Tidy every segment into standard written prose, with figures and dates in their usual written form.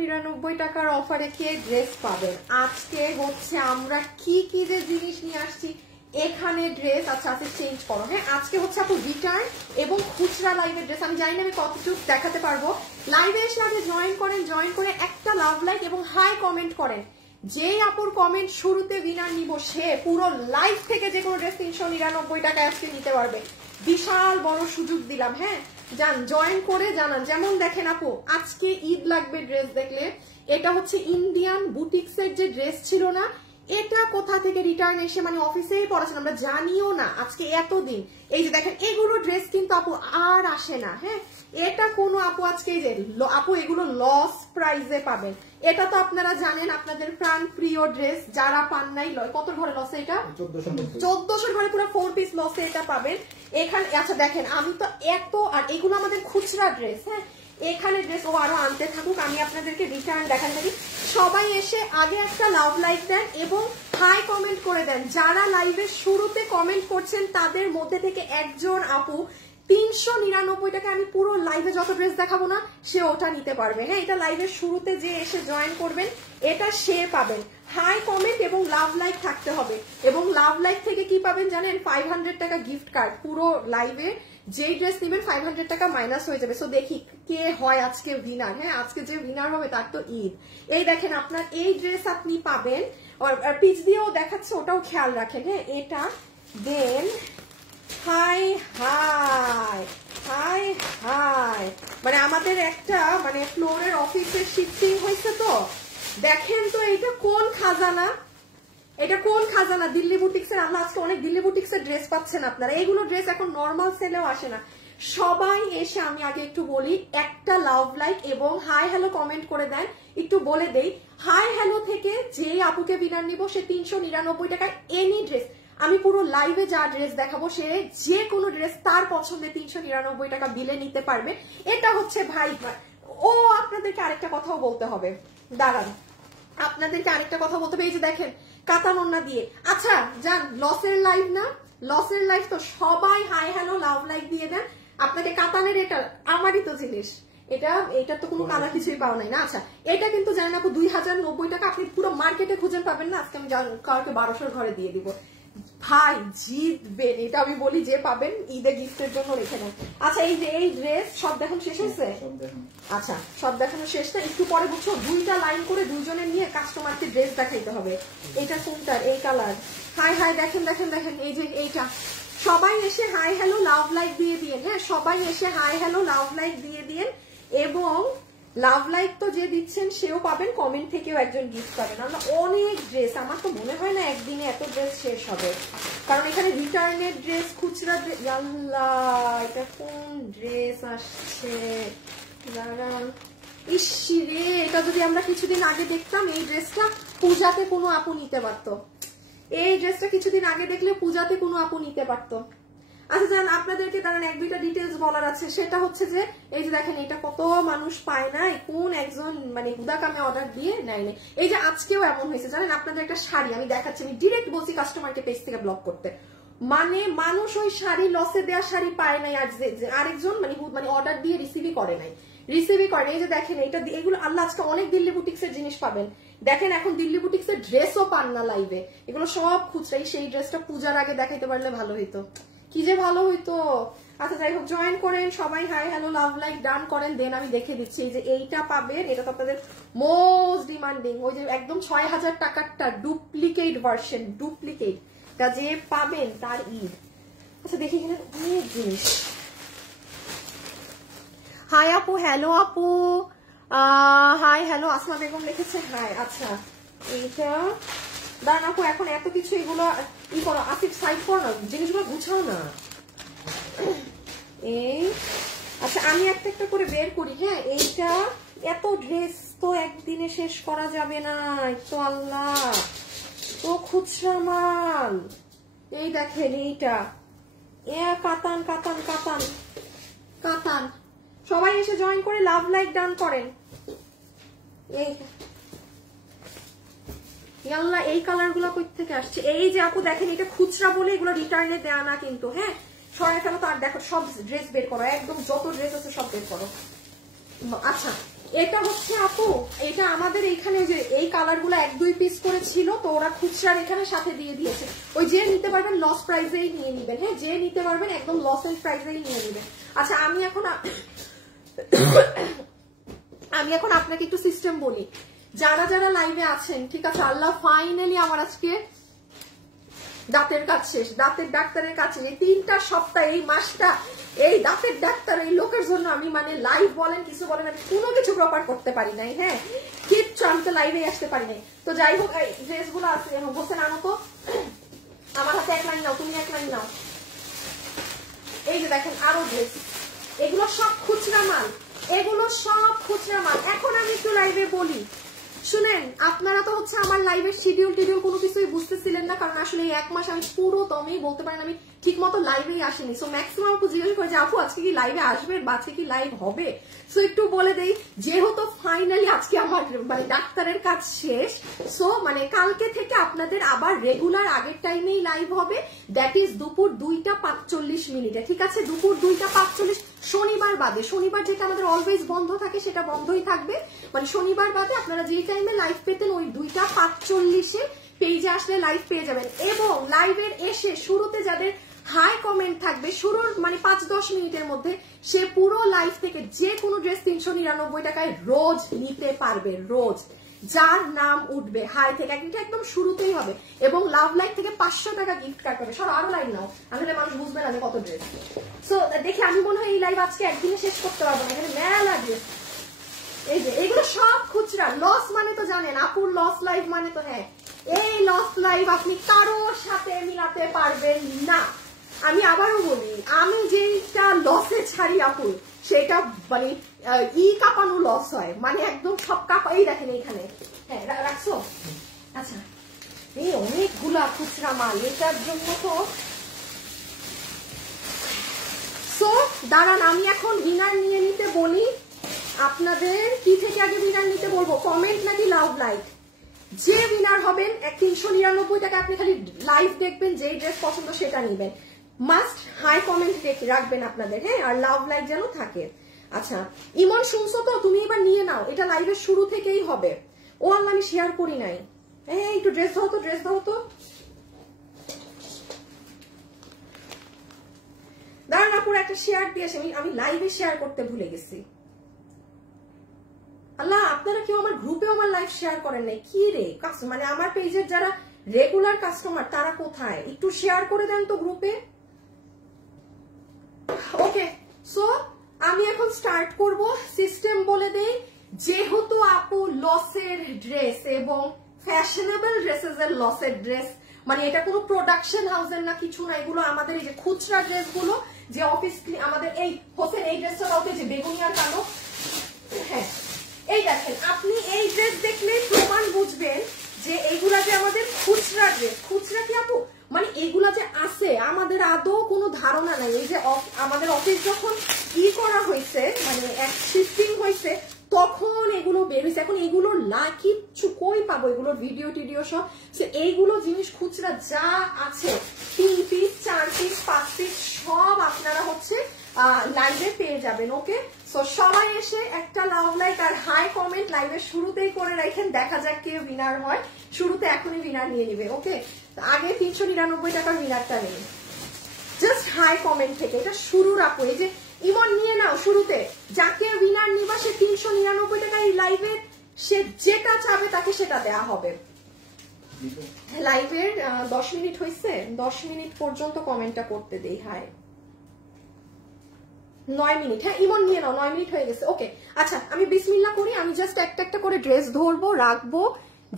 399 টাকার অফারে কে ড্রেস পাবেন। আজকে হচ্ছে আমরা কি কি যে জিনিস নিয়ে আসছি এখানে ড্রেস। আচ্ছা আজকে চেঞ্জ করো, হ্যাঁ আজকে হচ্ছে আপু রিটার্ন এবং খুচরা লাইভের ড্রেস। আমি জানি না আমি কতটুকু দেখাতে পারবো। লাইভে এসে আগে জয়েন করেন, জয়েন করে একটা লাভ লাইক এবং হাই কমেন্ট করেন। যেই আপুর কমেন্ট শুরুতে উইনার নিব সে পুরো লাইভ থেকে যে কোনো ড্রেস 399 টাকায় আজকে নিতে পারবে। বিশাল বড় সুযোগ দিলাম, হ্যাঁ যান জয়েন করে জানান। যেমন দেখেন আপু আজকে ঈদ লাগবে ড্রেস দেখলে, এটা হচ্ছে ইন্ডিয়ান বুটিক্সের যে ড্রেস ছিল না, এটা কোথা থেকে রিটার্ন এসে মানে অফিসেই পড়াছেন আমরা জানিও না আজকে এতদিন। এই যে দেখেন এগুলো ড্রেস কিন্তু আপু আর আসে না, হ্যাঁ এটা কোনো আপু আজকে যে আপু এগুলো লস প্রাইসে পাবেন। এটা তো আপনারা জানেন আপনাদের প্রাণ প্রিয় ড্রেস, যারা পান নাই কত ঘরে লসে, এটা 1400 ঘরে পুরো 4 পিস লসে এটা পাবেন এখানে। আচ্ছা দেখেন আমি তো এত, আর এগুলো আমাদের খুচরা ড্রেস, হ্যাঁ এখানে ড্রেস ও আরো আনতে থাকুক, আমি আপনাদেরকে রিটার্ন দেখান থাকি। সবাই এসে আগে একটা লাভ লাইক দেন এবং হাই কমেন্ট করে দেন। যারা লাইভের শুরুতে কমেন্ট করছেন তাদের মধ্যে থেকে একজন আপু 399 টাকা, আমি পুরো লাইভে যত ড্রেস দেখাবো না সে ওটা নিতে পারবে, হ্যাঁ এটা লাইভের শুরুতে যে এসে জয়েন করবেন এটা সে পাবেন। হাই কমেন্ট এবং লাভ লাইক থাকতে হবে, এবং লাভ লাইক থেকে কি পাবেন জানেন 500 টাকা গিফট কার্ড। পুরো লাইভে যেই ড্রেস নেবেন 500 টাকা মাইনাস হয়ে যাবে। সো দেখি কে হয় আজকে উইনার, হ্যাঁ আজকে যে উইনার হবে তার তো ঈদ। এই দেখেন আপনার এই ড্রেস আপনি পাবেন, আর পিচ দিয়েও দেখাচ্ছে ওটাও খেয়াল রাখেন, হ্যাঁ এটা দেন। হাই হাই হাই হাই, মানে আমাদের একটা মানে ফ্লোরের অফিসের শিফটিং হয়েছে তো দেখেন তো এইটা কোন খাজানা, এটা কোন খাজানা দিল্লি বুটিক্সের। আমরা আজকে অনেক দিল্লি বুটিক্সের ড্রেস পাচ্ছেন আপনারা, এইগুলো ড্রেস এখন নর্মাল সেলেও আসে না। সবাই এসে আমি আগে একটু বলি একটা লাভ লাইক এবং হাই হ্যালো কমেন্ট করে দেন। একটু বলে দেই হাই হ্যালো থেকে যে আপুকে বিনার নিব সে 399 টাকায় এনি ড্রেস, আমি পুরো লাইভে যা ড্রেস দেখাবো সে যে কোনো ড্রেস তার পছন্দে 399 টাকা বিলে নিতে পারবে। এটা হচ্ছে ভাই। ও আপনাদেরকে আরেকটা কথাও বলতে হবে, দাঁড়ান আপনাদেরকে আরেকটা কথা বলতে হবে। এই যে দেখেন কাতান ওন্না দিয়ে, আচ্ছা যান লসের লাইভ না, লসের লাইভ তো সবাই হাই হ্যালো লাভ লাইক দিয়ে দেন। আপনাকে কাতানের এটা আমারই তো জিনিস, এটা তো কোনো কালার কিছুই পাওয়া নাই না। আচ্ছা এটা কিন্তু জানেন আপু 2090 টাকা, আপনি পুরো মার্কেটে খুঁজে পাবেন না। আজকে আমি কাউকে 1200 ঘরে দিয়ে দিব ভাই, জিতবেন এটা আমি বলি, যে পাবেন ঈদে গিফটের জন্য রেখে নেন। আচ্ছা এই যে এই ড্রেস সব দেখানো শেষ হয়েছে, আচ্ছা সব দেখানো শেষ না, একটু পরে বুঝছো দুইটা লাইন করে দুইজনের নিয়ে কাস্টমারকে ড্রেস দেখাইতে হবে। এটা কোনটার এই কালার, হাই হাই দেখেন দেখেন দেখেন এই যে এইটা। সবাই এসে হাই হ্যালো লাভ লাইক দিয়ে দিন, হ্যাঁ সবাই এসে হাই হ্যালো লাভ লাইক দিয়ে দিন, এবং লাভ লাইক তো যে দিচ্ছেন সেও পাবেন, কমেন্ট থেকেও একজন গিফট পাবেন। আমরা অনেক ড্রেস, আমার তো মনে হয় না একদিনে এত ড্রেস শেষ হবে, কারণ এখানে রিটার্নের ড্রেস খুচরা ড্রেস। আল্লাহ এটা কোন ড্রেস আসছে, দাঁড়ান ইসি রে, এটা যদি আমরা কিছুদিন আগে দেখতাম এই ড্রেসটা পূজাতে কোনো আপু নিতে পারতো, এই ড্রেসটা কিছুদিন আগে দেখলে পূজাতে কোনো আপু নিতে পারতো। আচ্ছা জান আপনাদেরকে দাঁড়ান এক দুইটা ডিটেলস বলার আছে, সেটা হচ্ছে যে এই যে দেখেন এটা কত মানুষ পায় না, কোন একজন মানে হুদাকামে অর্ডার দিয়ে নেয় না। এই যে আজকেও এমন হয়েছে জানেন, আপনাদের একটা শাড়ি আমি দেখাচ্ছি, আমি ডিরেক্ট বলছি কাস্টমারকে পেজ থেকে ব্লক করতে, মানে মানুষ ওই শাড়ি লসে দেওয়া শাড়ি পায় নাই, আরেকজন মানে অর্ডার দিয়ে রিসিভই করে নাই। এই যে দেখেন এটা এগুলো আল্লাহ আজকে অনেক দিল্লি বুটিক্সের জিনিস পাবেন। দেখেন এখন দিল্লি বুটিক্সের ড্রেসও পান না লাইভে, এগুলো সব খুচরাই। সেই ড্রেসটা পূজার আগে দেখাইতে পারলে ভালো হইতো, কি যে ভালো হইতো। আচ্ছা যাই হোক জয়েন করেন সবাই, hi hello love like done করেন, দেন আমি দেখে দিচ্ছি। এই যে এইটা পাবেন, এটা তো আপনাদের মোস্ট ডিমান্ডিং, ওই যে একদম 6000 টাকারটা ডুপ্লিকেট ভার্সন, ডুপ্লিকেট তা যে পাবেন তার ঈদ। আচ্ছা দেখি এখানে অনেক জিনিস। হাই আপু, হ্যালো আপু, হাই হ্যালো আসমা বেগম লিখেছে হাই। আচ্ছা এইটা দাঁড়ান আপু, এখন এত কিছু এগুলো ই করো, আসিফ সাইড করো না, জিনিসগুলো গুছাও না। এই আচ্ছা আমি একটা একটা করে বের করি, হ্যাঁ এইটা এত ড্রেস তো একদিনে শেষ করা যাবে না, তো আল্লাহ তো খুচরা মাল। এই দেখেন এইটা কাতান কাতান কাতান কাতান, সবাই এসে জয়েন করে লাভ লাইক ডান করেন। আল্লাহ এই কালার গুলো কই থেকে আসছে, এই যে আপু দেখেন এটা খুচরা বলে এগুলো রিটার্নে দেয়া না কিন্তু, হ্যাঁ সরাই ফেলো তো। আর দেখো সব ড্রেস বের করো, একদম যত ড্রেস আছে সব বের করো। আচ্ছা এটা হচ্ছে আপু, এটা আমাদের এইখানে যে এই কালারগুলো 1-2 পিস করে ছিল, তো ওরা খুচরার এখানে সাথে দিয়ে দিয়েছে। ওই যে নিতে পারবেন লস প্রাইসেই নিয়ে নিবেন, হ্যাঁ যে নিতে পারবেন একদম লস এন্ড প্রাইসেই নিয়ে নিবেন। আচ্ছা আমি এখন আপনাকে একটু সিস্টেম বলি, যারা যারা লাইভে আছেন, ঠিক আছে, আল্লাহ ফাইনালি আমার আজকে দাঁতের কাজ শেষ, দাঁতের ডাক্তারের কাছে এই 3টা সপ্তাহ, এই মাসটা এই দাঁতের ডাক্তার এই লোকের জন্য আমি মানে লাইভ বলেন কিছু বলেন আমি কোনো কিছু প্রপার করতে পারি নাই, হ্যাঁ কিচ্ছু, আমি তো লাইভে আসতে পারি নাই। তো যাই হোক এই ড্রেসগুলো আছে, বলছেন আনো তো, আমার হাতে 1 লাইন নাও, তুমি 1 লাইন নাও। এই যে দেখেন আরো ড্রেস, এগুলো সব খুচরা মাল, এগুলো সব খুচরা মাল। এখন আমি একটু লাইভে বলি, শুনেন আপনারা তো হচ্ছে আমার লাইভের শিডিউল টিডিউল কোনো কিছুই বুঝতেছিলেন না, কারণ আসলে এই 1 মাস আমি পুরো দমেই বলতে পারেন আমি ঠিক মতো লাইভেই আসেনি। সো ম্যাক্সিমাম আপু জিজ্ঞেস করে যে আপু আজকে কি লাইভে আসবে বা আজকে কি লাইভ হবে। সো একটু বলে দেই, যেহেতু ফাইনালি আজকে আমার মানে ডাক্তারের কাজ শেষ, সো মানে কালকে থেকে আপনাদের আবার রেগুলার আগের টাইমেই লাইভ হবে, দ্যাট ইজ দুপুর 2টা 45 মিনিটে, ঠিক আছে, দুপুর 2টা 45 শনিবার বাদে। শনিবার যেটা আমাদের অলওয়েজ বন্ধ থাকে সেটা বন্ধই থাকবে, মানে শনিবার বাদে আপনারা যে টাইমে লাইভ পেতেন ওই 2টা 45-এ পেজে আসলে লাইভ পেয়ে যাবেন। এবং লাইভের এসে শুরুতে যাদের হাই কমেন্ট থাকবে শুরুর মানে 5-10 মিনিটের মধ্যে, সে পুরো লাইভ থেকে যে কোনো ড্রেস 399 টাকায় রোজ নিতে পারবে, রোজ যার নাম উঠবে হাই থেকে, একদম শুরুতেই হবে। এবং লাভ লাইক থেকে 500 টাকা গিফট কার্ড পাবে। সব আরো লাইন নাও, আসলে মানুষ বুঝবে না যে কত ড্রেস। সো দেখি আমি মনে হয় এই লাইভ আজকে একদিনে শেষ করতে পারবো না, এখানে মেলা ড্রেস। এই যে এগুলো সব খুচরা, লস মানে তো জানেন আপুর, লস লাইভ মানে তো হ্যাঁ এই লস লাইভ আপনি কারোর সাথে মিলাতে পারবেন না। আমি আবারও বলি, আমি যেটা লসে ছাড়ি আপু সেটা মানে কাঁপানো লস হয়, মানে একদম সব এই দেখেন এইখানে, হ্যাঁ রাখছো। আচ্ছা এই অনেকগুলা খুচরা মাল, এটার জন্য তো সো দাঁড়ান আমি এখন উইনার নিয়ে নিতে বলি। আপনাদের কি থেকে আগে উইনার নিতে বলবো, কমেন্ট নাকি লাভ লাইক? যে উইনার হবেন 399 টাকা, আপনি খালি লাইভ দেখবেন, যেই ড্রেস পছন্দ সেটা নিবেন, মাস্ট হাই কমেন্ট রাখবেন আপনাদের, হ্যাঁ আর লাভ লাইক যেন থাকে। আচ্ছা ইমন শুনছো তো, তুমি এবার নিয়ে নাও, এটা লাইভের শুরু থেকেই হবে। ও আল্লাহ আমি শেয়ার করি নাই, হ্যাঁ একটু ড্রেস দাও তো, ড্রেস দাও তো। দাঁড়ান আপুর একটা শেয়ার দিয়েছে, আমি লাইভে শেয়ার করতে ভুলে গেছি। আল্লাহ আপনারা কেউ আমার গ্রুপে আমার লাইভ শেয়ার করেন নাই, কি রে মানে আমার পেজের যারা রেগুলার কাস্টমার তারা কোথায়, একটু শেয়ার করে দেন তো গ্রুপে। ওকে সো আমি এখন স্টার্ট করব, সিস্টেম বলে দেই। যেহেতু আপু লসের ড্রেস এবং ফ্যাশনেবল ড্রেসেস এর লসের ড্রেস, মানে এটা কোনো প্রোডাকশন হাউসের না কিছু না, এগুলো আমাদের এই যে খুচরা ড্রেসগুলো যে অফিস আমাদের এই হোসেন এই ড্রেসটা কাউকে যে বেগুনি আর কালো, হ্যাঁ এই দেখেন আপনি এই ড্রেস দেখলে প্রমাণ বুঝবেন যে এইগুলা যে আমাদের খুচরা ড্রেস। খুচরা কি আপু মানে এগুলা যে আছে আমাদের আদৌ কোনো ধারণা নাই। এই যে আমাদের অফিস যখন কি করা হয়েছে মানে এক শিফটিং হয়েছে তখন এগুলো বের হয়েছে, এখন এগুলো কিচ্ছু কই পাবো, এগুলোর ভিডিও টিডিও সব। এইগুলো জিনিস খুচরা যা আছে 3 পিস 4 পিস 5 পিস সব আপনারা হচ্ছে লাইভে পেয়ে যাবেন। ওকে সো সবাই এসে একটা লাভ লাইক আর হাই কমেন্ট লাইভের শুরুতেই করে রাখেন, দেখা যাক কে উইনার হয়। শুরুতে এখনই উইনার নিয়ে নিবে। ওকে আগে 399 টাকার উইনারটা নেই, জাস্ট হাই কমেন্ট থেকে, এটা শুরু রাখো। এই যে ইমন নিয়ে নাও শুরুতে, যাকে উইনার নিবা সে 399 টাকা এই লাইভের সে যেটা চাবে তাকে সেটা দেয়া হবে। লাইভের 10 মিনিট হয়েছে, 10 মিনিট পর্যন্ত কমেন্টটা করতে দেই। হাই 9 মিনিট, হ্যাঁ ইমন নিয়ে নাও, 9 মিনিট হয়ে গেছে। ওকে আচ্ছা আমি বিসমিল্লাহ করি, আমি জাস্ট একটা একটা করে ড্রেস ধরবো রাখবো,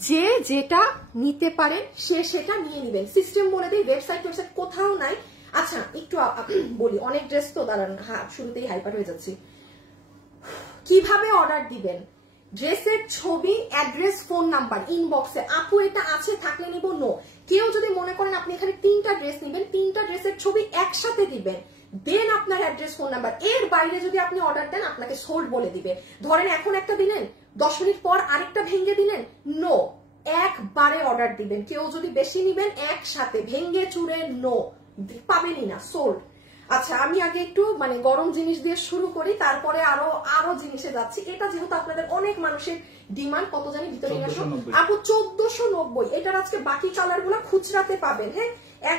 যে যেটা নিতে পারেন সে সেটা নিয়ে নিবেন। সিস্টেম বলে দিই, ওয়েবসাইট কোথাও নাই। আচ্ছা একটু বলি, অনেক ড্রেস তো দাঁড়ান, হ্যাঁ শুরুতেই হাইপার হয়ে যাচ্ছি। কিভাবে অর্ডার দিবেন, ড্রেসের ছবি, অ্যাড্রেস, ফোন নাম্বার ইনবক্সে। আপু এটা আছে থাকলে নিব, নো। কেউ যদি মনে করেন আপনি এখানে 3টা ড্রেস নিবেন, 3টা ড্রেসের ছবি একসাথে দিবেন, দেন আপনার অ্যাড্রেস ফোন নাম্বার। এর বাইরে যদি আপনি অর্ডার দেন আপনাকে সোল্ড বলে দিবে। ধরেন এখন একটা দিলেন, 10 মিনিট পর আরেকটা ভেঙে দিলেন, নো, একবারে অর্ডার দিবেন। কেউ যদি বেশি নিবেন একসাথে ভেঙে চুরে নো, পাবেনই না, সোল্ড। আচ্ছা আমি আগে একটু মানে গরম জিনিস দিয়ে শুরু করি, তারপরে আরো জিনিসে যাচ্ছি। এটা যেহেতু আপনাদের অনেক মানুষের ডিমান্ড, কত জানি ভিতরে আপু 1490। এটার আজকে বাকি কালার গুলো খুচরাতে পাবেন, হ্যাঁ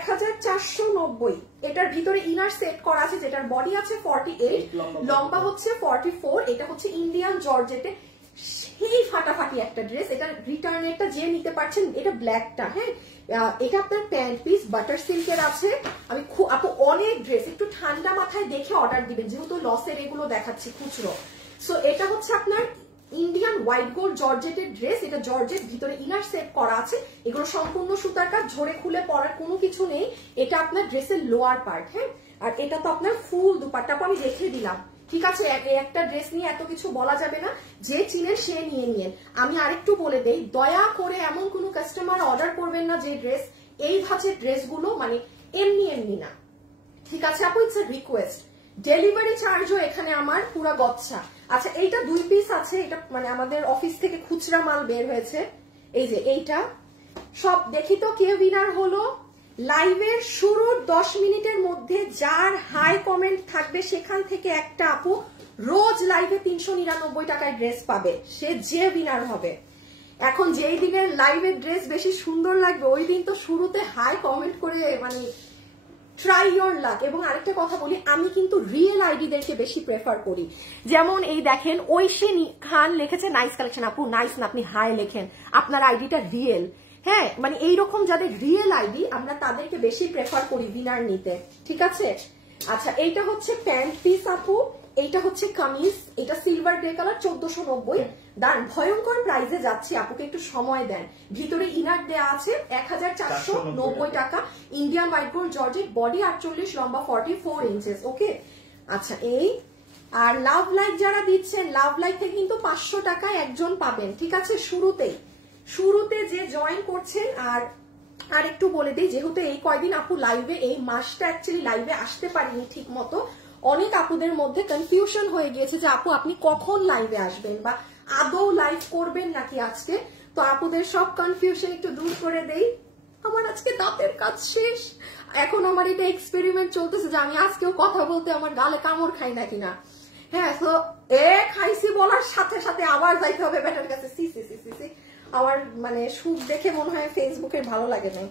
1490। এটার ভিতরে ইনার সেট করা আছে, যেটার বডি আছে 48, লম্বা হচ্ছে 44। এটা হচ্ছে ইন্ডিয়ান জর্জেটে, সেই ফাটাফাটি একটা ড্রেস। এটা রিটার্নেরটা যে নিতে পারছেন, এটা ব্ল্যাকটা, হ্যাঁ এটা আপনার প্যান্ট পিস বাটার সিল্কের আছে। আমি আপু অনেক ড্রেস একটু ঠান্ডা মাথায় দেখে অর্ডার দিবেন, যেহেতু লসের এগুলো দেখাচ্ছি খুচরো। সো এটা হচ্ছে আপনার ইন্ডিয়ান হোয়াইট গোল্ড জর্জেটের ড্রেস। এটা জর্জেট, ভিতরে ইনার সেট করা আছে। এগুলো সম্পূর্ণ সুতার কাজ, ঝরে খুলে পরার কোনো কিছু নেই। এটা আপনার ড্রেসের লোয়ার পার্ট, হ্যাঁ আর এটা তো আপনার ফুল দুপাট্টা আমি রেখে দিলাম, ঠিক আছে। একটা ড্রেস নিয়ে এত কিছু বলা যাবে না, যে চিনেন সে নিয়ে নিয়েন। আমি আরেকটু বলে দেই, দয়া করে এমন কোনো কাস্টমার অর্ডার করবেন না যে ড্রেস, এই ধাঁচের ড্রেসগুলো মানে এমনি এমনি না, ঠিক আছে আপু, ইটস এ রিকোয়েস্ট। ডেলিভারি চার্জও এখানে আমার পুরো গচ্ছা। আচ্ছা এইটা 2 পিস আছে, এটা মানে আমাদের অফিস থেকে খুচরা মাল বের হয়েছে। এই যে এইটা সব দেখি তো কে উইনার হলো। লাইভের শুরুর 10 মিনিটের মধ্যে যার হাই কমেন্ট থাকবে সেখান থেকে একটা আপু রোজ লাইভে 399 টাকায় ড্রেস পাবে, সে যে উইনার হবে। এখন যেই দিনের লাইভের ড্রেস বেশি সুন্দর লাগবে ওই দিন তো শুরুতে হাই কমেন্ট করে মানে ট্রাই ইয়োর লাক। এবং আরেকটা কথা বলি, আমি কিন্তু রিয়েল আইডিদেরকে বেশি প্রেফার করি। যেমন এই দেখেন ঐশী খান লিখেছে নাইস কালেকশন। আপু নাইস না, আপনি হাই লেখেন, আপনার আইডিটা রিয়েল। হ্যাঁ মানে এইরকম যাদের রিয়েল আইডি আমরা তাদেরকে বেশি প্রেফার করি উইনার নিতে, ঠিক আছে। আচ্ছা এইটা হচ্ছে প্যান্ট পিস আপু, এইটা হচ্ছে কামিজ, এটা সিলভার গ্রে কালার 1490। দান ভয়ঙ্কর প্রাইসে যাচ্ছে, আপুকে একটু সময় দেন। ভিতরে ইনার দেয়া আছে 1490 টাকা। Indian white gold georgette, body 48, লম্বা 44 ইঞ্চেস, ওকে। আচ্ছা এই আর লাভ লাইক যারা দিচ্ছেন, লাভ লাইক থেকে কিন্তু 500 টাকায় একজন পাবেন, ঠিক আছে। শুরুতে যে জয়েন করছেন। আর একটু বলে দিই, যেহেতু এই কয়দিন আপু লাইভে, এই মাসটা অ্যাকচুয়ালি লাইভে আসতে পারিনি ঠিক মতো, অনেক আপুদের মধ্যে কনফিউশন হয়ে গিয়েছে যে আপু আপনি কখন লাইভে আসবেন বা আদৌ লাইভ করবেন নাকি আজকে। তো আপুদের সব কনফিউশন একটু দূর করে দেই। আমার আজকে দাঁতের কাজ শেষ, এখন আমার এটা এক্সপেরিমেন্ট চলতেছে যে আমি আজকেও কথা বলতে আমার গালে কামড় খাই না কিনা। হ্যাঁ তো খাইছি বলার সাথে সাথে আবার যাইতে হবে ব্যাটার কাছে। সি সি সি সি আমার মানে সুখ দেখে মনে হয় ফেসবুকে ভালো লাগে না।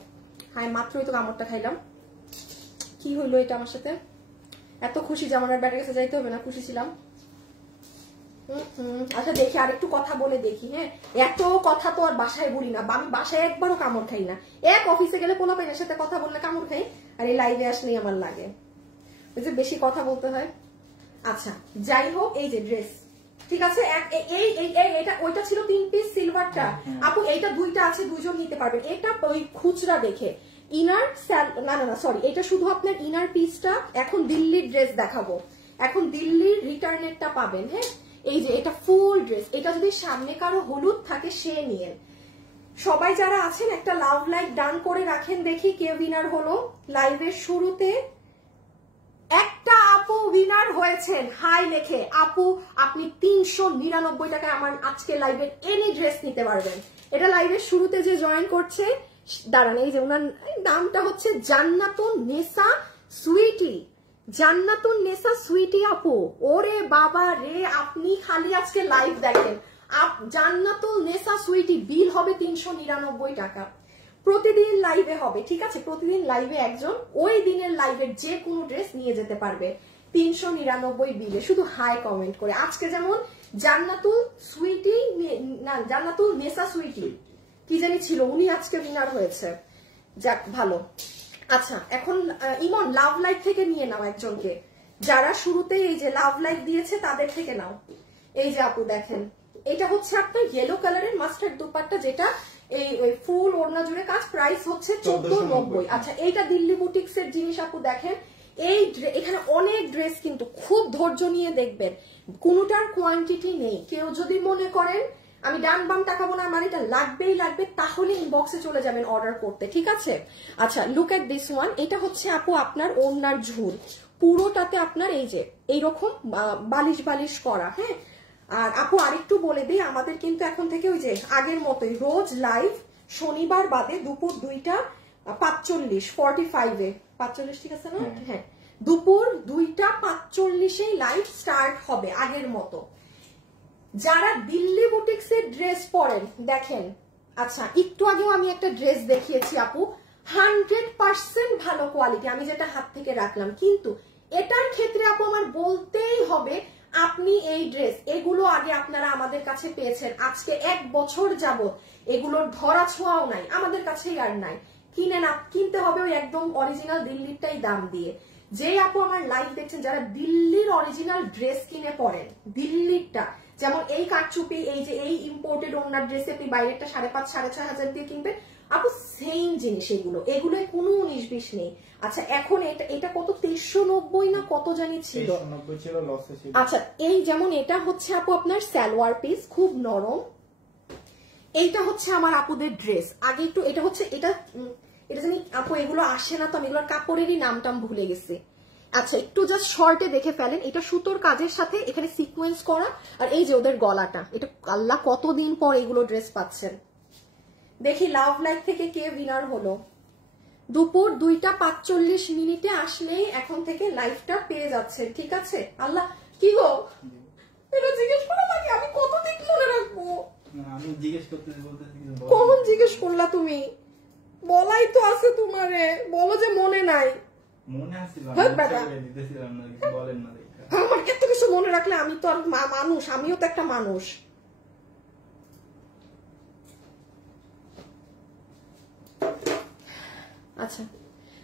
হ্যাঁ মাত্রই তো কামড়টা খাইলাম, কি হইলো এটা আমার সাথে। এত খুশি যে আমার ব্যাটার কাছে যাইতে হবে না, খুশি ছিলাম। আচ্ছা দেখি আর একটু কথা বলে দেখি। হ্যাঁ এত কথা তো আর বাসায় বলি না, আমি বাসায় একবারও কামড় খাই না। এক অফিসে গেলে পোলা পাইনের সাথে কথা বললে কামড় খাই, আর এই লাইভে আসলেই আমার লাগে ওই যে বেশি কথা বলতে হয়। আচ্ছা যাই হোক, এই যে ড্রেস, ঠিক আছে। এটা ওইটা ছিল 3 পিস সিলভারটা আপু, এইটা 2টা আছে, 2জন নিতে পারবেন। এটা ওই খুচরা দেখে ইনার না সরি, এটা শুধু আপনার ইনার পিসটা। এখন দিল্লির ড্রেস দেখাবো, এখন দিল্লির রিটার্নেরটা পাবেন। হ্যাঁ এই যে এটা ফুল ড্রেস, এটা যদি সামনে কারো হলুদ থাকে সে নিয়ে। সবাই যারা আছেন একটা লাভ লাইক ডান করে রাখেন, দেখি কে উইনার হলো। লাইভের শুরুতে একটা আপু উইনার হয়েছেন হাই লেখে। আপু আপনি 399 টাকায় আমার আজকে লাইভের এনি ড্রেস নিতে পারবেন। এটা লাইভের শুরুতে যে জয়েন করছে, দাঁড়ান এই যে ওনার নামটা হচ্ছে জান্নাতুন নেসা সুইটি। জান্নাতুন নেসা সুইটি আপু, ওরে বাবা রে, আপনি খালি আজকে লাইভ দেখেন। জান্নাতুল নেসা সুইটি, বিল হবে 399 টাকা। প্রতিদিন লাইভে হবে, ঠিক আছে, প্রতিদিন লাইভে একজন ওই দিনের লাইভের যে কোনো ড্রেস নিয়ে যেতে পারবে 399 বিলে, শুধু হাই কমেন্ট করে। আজকে যেমন জান্নাতুল সুইটি না জান্নাতুল নেসা সুইটি কি জানি ছিল, উনি আজকে উইনার হয়েছে। যাক ভালো। আচ্ছা এখন ইমন লাভ লাইক থেকে নিয়ে নাও একজনকে, যারা শুরুতে এই যে লাভ লাইক দিয়েছে তাদের থেকে নাও। এই যে আপু দেখেন, এটা হচ্ছে আপনার ইয়েলো কালারের মাস্টার্ড দুপাট্টা, যেটা এই ফুল ওড়না জুড়ে কাজ, প্রাইস হচ্ছে 1490। আচ্ছা এইটা দিল্লি বুটিক্স এর জিনিস আপু দেখেন। এখানে অনেক ড্রেস, কিন্তু খুব ধৈর্য নিয়ে দেখবেন, কোনোটার কোয়ান্টিটি নেই। কেউ যদি মনে করেন আমি ডান বাম টাকাবো না, আমার এটা লাগবেই লাগবে, তাহলে ইনবক্সে চলে যাবেন অর্ডার করতে, ঠিক আছে। আচ্ছা লুক এট দিস ওয়ান, এটা হচ্ছে আপু আপনার ওড়নার ঝুল, পুরোটাতে আপনার এই যে এইরকম বালিশ বালিশ করা। হ্যাঁ আর আপু আরেকটু বলে দিই, আমাদের কিন্তু এখন থেকে ওই যে আগের মতোই রোজ লাইভ, শনিবার বাদে দুপুর 2টা 45 45-এ 45, ঠিক আছে না? হ্যাঁ দুপুর 2:45 লাইভ স্টার্ট হবে আগের মতো। যারা দিল্লি বুটিক্সের ড্রেস পরেন দেখেন, আচ্ছা একটু আগেও আমি একটা ড্রেস দেখিয়েছি আপু, 100% ভালো কোয়ালিটি, আমি যেটা হাত থেকে রাখলাম, কিন্তু এটার ক্ষেত্রে আপু আমার বলতেই হবে আপনি এই ড্রেস এগুলো আগে আপনারা আমাদের কাছে পেয়েছেন, আজকে 1 বছর যাবত এগুলোর ধরা ছোঁয়াও নাই, আমাদের কাছেই আর নাই, কিনতে হবে ওই একদম অরিজিনাল দিল্লিরটাই দাম দিয়ে। যে আপু আমার লাইভ দেখছেন যারা দিল্লির অরিজিনাল ড্রেস কিনে পরেন, দিল্লিরটা, যেমন এই কারচুপি, এই যে এই ইম্পোর্টেড ওনার ড্রেস আপনি বাইরেরটা 5,500 6,500 দিয়ে কিনবেন আপু, সেম জিনিস এগুলো, এগুলোয় কোনো 19-20 নেই। আচ্ছা এখন এটা কত 2390 না কত জানি ছিল, আচ্ছা এই যেমন এটা হচ্ছে আপু আপনার সালোয়ার পিস, খুব নরম, এইটা হচ্ছে আমার আপুদের ড্রেস। আগে একটু এটা হচ্ছে এটা জানি আপু এগুলো আসে না তো, আমি এগুলোর কাপড়েরই নামটাম ভুলে গেছি। আচ্ছা একটু জাস্ট শর্টে দেখে ফেলেন, এটা সুতোর কাজের সাথে এখানে সিকোয়েন্স করা, আর এই যে ওদের গলাটা, এটা আল্লাহ কতদিন পর এগুলো ড্রেস পাচ্ছেন। দেখি লাভ লাইফ থেকে কে উইনার হলো। দুপুর 2:45 আসলেই এখন থেকে লাইভটা পেয়ে যাচ্ছে, ঠিক আছে? আল্লাহ কি গো, এটা জিজ্ঞেস করা লাগে, আমি কতদিন মনে রাখবো? আমি জিজ্ঞেস করতেছি, কখন জিজ্ঞেস করলা তুমি? বলাই তো আছে তোমারে, বলো যে মনে নাই। মনে আছিল, বলেন না, আমার এত কিছু মনে রাখলে, আমি তো আর মানুষ, আমিও তো একটা মানুষ। আচ্ছা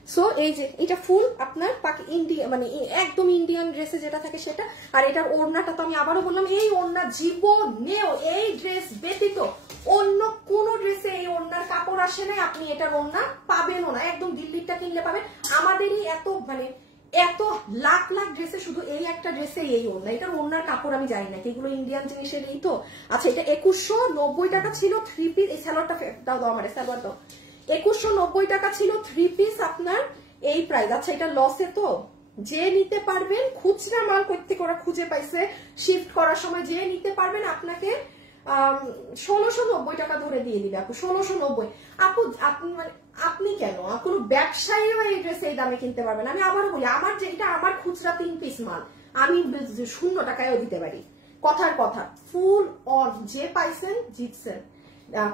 সো এই যে এটা ফুল আপনার ইন্ডিয়া, মানে একদম ইন্ডিয়ান ড্রেসে যেটা থাকে সেটা, আর এটার ওড়নাটা তো আমি আবারও বললাম, এই ওড়না জীবনেও এই ড্রেস ব্যতীত অন্য কোন ড্রেসে এই ওড়নার কাপড় আসে না, আপনি এটার ওড়না পাবেনও না, একদম দিল্লিরটা কিনলে পাবেন। আমাদেরই এত মানে এত লাখ লাখ ড্রেসে শুধু এই একটা ড্রেসে এই ওড়না, এটার ওড়নার কাপড় আমি জানি না, এগুলো ইন্ডিয়ান জিনিসের এই তো। আচ্ছা এটা 2190 টাকা ছিল 3 পিস, এই সালোয়ারটা দাও দাও আমার সালোয়ার দাও, 2190 টাকা ছিল 3 পিস আপনার এই প্রাইস। আচ্ছা এটা লসে তো, যে নিতে পারবেন খুচরা মাল করতে করে খুঁজে পাইছে শিফট করার সময়, যে নিতে পারবেন আপনাকে 1690 টাকা ধরে দিয়ে দিবে আপু, 1690 আপু। আপনি মানে আপনি কেন কোনো ব্যবসায়ীও এই ড্রেস এই দামে কিনতে পারবেন? আমি আবারও বলি, আমার যে এটা আমার খুচরা 3 পিস মাল, আমি 0 টাকায়ও দিতে পারি, কথার কথা। ফুল অন, যে পাইছেন জিতছেন।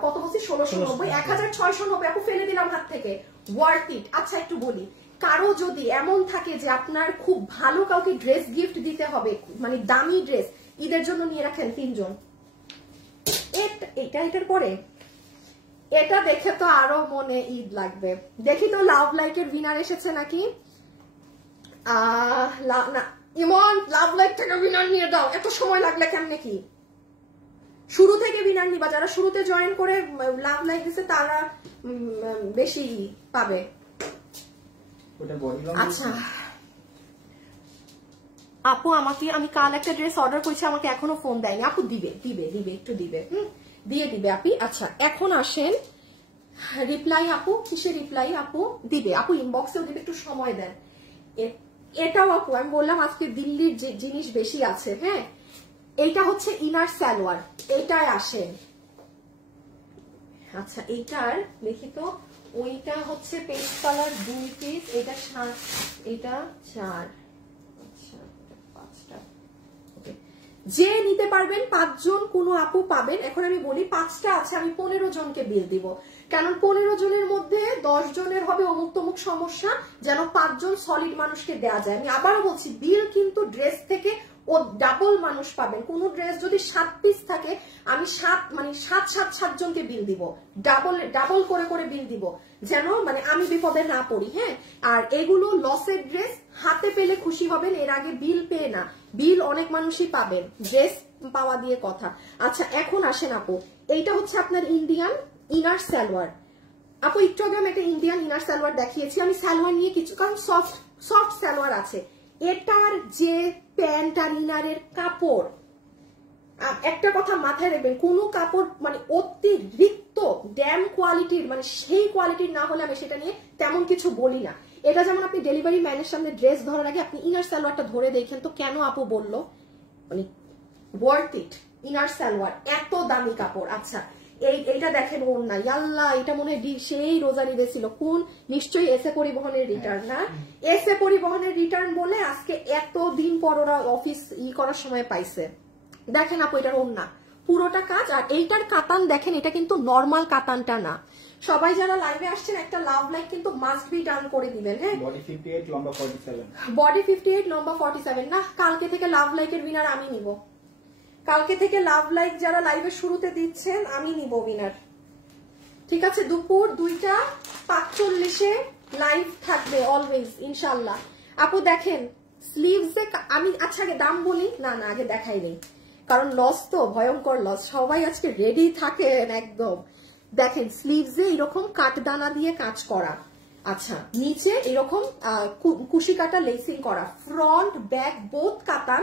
কত বলছি 1690, 1690 আপু ফেলে দিলাম হাত থেকে, ওয়ার্থ ইট। আচ্ছা একটু বলি, কারো যদি এমন থাকে যে আপনার খুব ভালো কাউকে ড্রেস গিফট দিতে হবে, মানে দামি ড্রেস, ঈদের জন্য নিয়ে রাখেন 3 জন, এটার পরে এটা দেখে তো আরো মনে ঈদ লাগবে। দেখি তো লাভ লাইকের উইনার এসেছে নাকি। না ইমন, লাভ লাইক থেকে উইনার নিয়ে দাও, এত সময় লাগলে কেমনে কি? শুরু থেকে উইনার নিবা, যারা শুরুতে জয়েন করে লাভ লাইক দিছে তারা বেশি পাবে। আচ্ছা আপু আমাকে, আমি কাল একটা ড্রেস অর্ডার করেছি, আমাকে এখনো ফোন দেয়নি আপু, দিবে দিবে দিবে একটু দিবে, দিয়ে দিবে আপি। আচ্ছা এখন আসেন রিপ্লাই আপু, কিসে রিপ্লাই আপু? দিবে আপু, ইনবক্সেও দিবে, একটু সময় দেন। এটাও আপু আমি বললাম আজকে দিল্লির যে জিনিস বেশি আছে। হ্যাঁ এইটা হচ্ছে ইনার সালোয়ার, এইটায় আসেন। আচ্ছা এইটার দেখি তো, ওইটা হচ্ছে পেস্ট কালার 2 পিস, এটা 4, আচ্ছা 5টা। যে নিতে পারবেন 5 জন কোনো আপু পাবেন। এখন আমি বলি 5টা আছে, আমি 15 জনকে বিল দিব, কারণ 15 জনের মধ্যে 10 জনের হবে অমুক তমুক সমস্যা, যেন 5 জন সলিড মানুষকে দেওয়া যায়। আমি আবার বলছি, বিল কিন্তু ড্রেস থেকে ও ডাবল মানুষ পাবেন। কোন ড্রেস যদি 7 পিস থাকে, আমি 7 জনকে বিল দিব, ডাবল করে করে বিল দিব, যেন মানে আমি বিপদে না পড়ি। হ্যাঁ আর এগুলো লসের ড্রেস, হাতে পেলে খুশি হবেন, এর আগে বিল পেয়ে না, বিল অনেক মানুষই পাবেন ড্রেস পাওয়া দিয়ে কথা। আচ্ছা এখন আসেন আপু, এইটা হচ্ছে আপনার ইন্ডিয়ান ইনার সালোয়ার আপু, একটু আগে আমি একটা ইন্ডিয়ান ইনার সালোয়ার দেখিয়েছি। আমি সালোয়ার নিয়ে কিছু, কারণ সফট সালোয়ার আছে, এটার যে প্যান্ট আর ইনারের কাপড়, একটা কথা মাথায় রাখবেন, কোন কাপড় মানে অতিরিক্ত ড্যাম কোয়ালিটির, মানে সেই কোয়ালিটির না হলে আমি সেটা নিয়ে তেমন কিছু বলি না। এটা যেমন আপনি ডেলিভারি ম্যানের সামনে ড্রেস ধরার আগে আপনি ইনার সালোয়ারটা ধরে দেখেন তো কেন আপু বললো, মানে ওয়ার্থ ইট ইনার সালোয়ার, এত দামি কাপড়। আচ্ছা এইটা দেখেন ওড়না, ইয়াল্লাহ এটা মনে হয় সেই রোজার ঈদে ছিল, কোন নিশ্চয়ই এসএ পরিবহনের রিটার্ন না, এসএ পরিবহনের রিটার্ন বলে আজকে এতদিন পর ওরা অফিস করার সময় পাইছে। দেখেন আপু এটার ওড়না পুরোটা কাজ, আর এইটার কাতান দেখেন, এটা কিন্তু নরমাল কাতানটা না। সবাই যারা লাইভে আসছেন একটা লাভ লাইক কিন্তু মাস্ট বি ডান করে দিবেন। হ্যাঁ, বডি 58 লম্বা 47, বডি 58 লম্বা 47 না। কালকে থেকে লাভ লাইকের উইনার আমি নিব, কালকে থেকে লাভ লাইক যারা লাইভের শুরুতে দিচ্ছেন আমি নিব উইনার, ঠিক আছে? দুপুর 2:45 লাইভ থাকবে অলওয়েজ ইনশাল্লাহ। আপু দেখেন স্লিভসে আমি, আচ্ছা আগে দাম বলি, না না আগে দেখাই নেই, কারণ লস তো ভয়ঙ্কর লস, সবাই আজকে রেডি থাকেন একদম। দেখেন স্লিভসে এরকম কাটদানা দিয়ে কাজ করা, আচ্ছা নিচে এরকম কুশি কাটা লেসিং করা, ফ্রন্ট ব্যাক বোথ কাতান।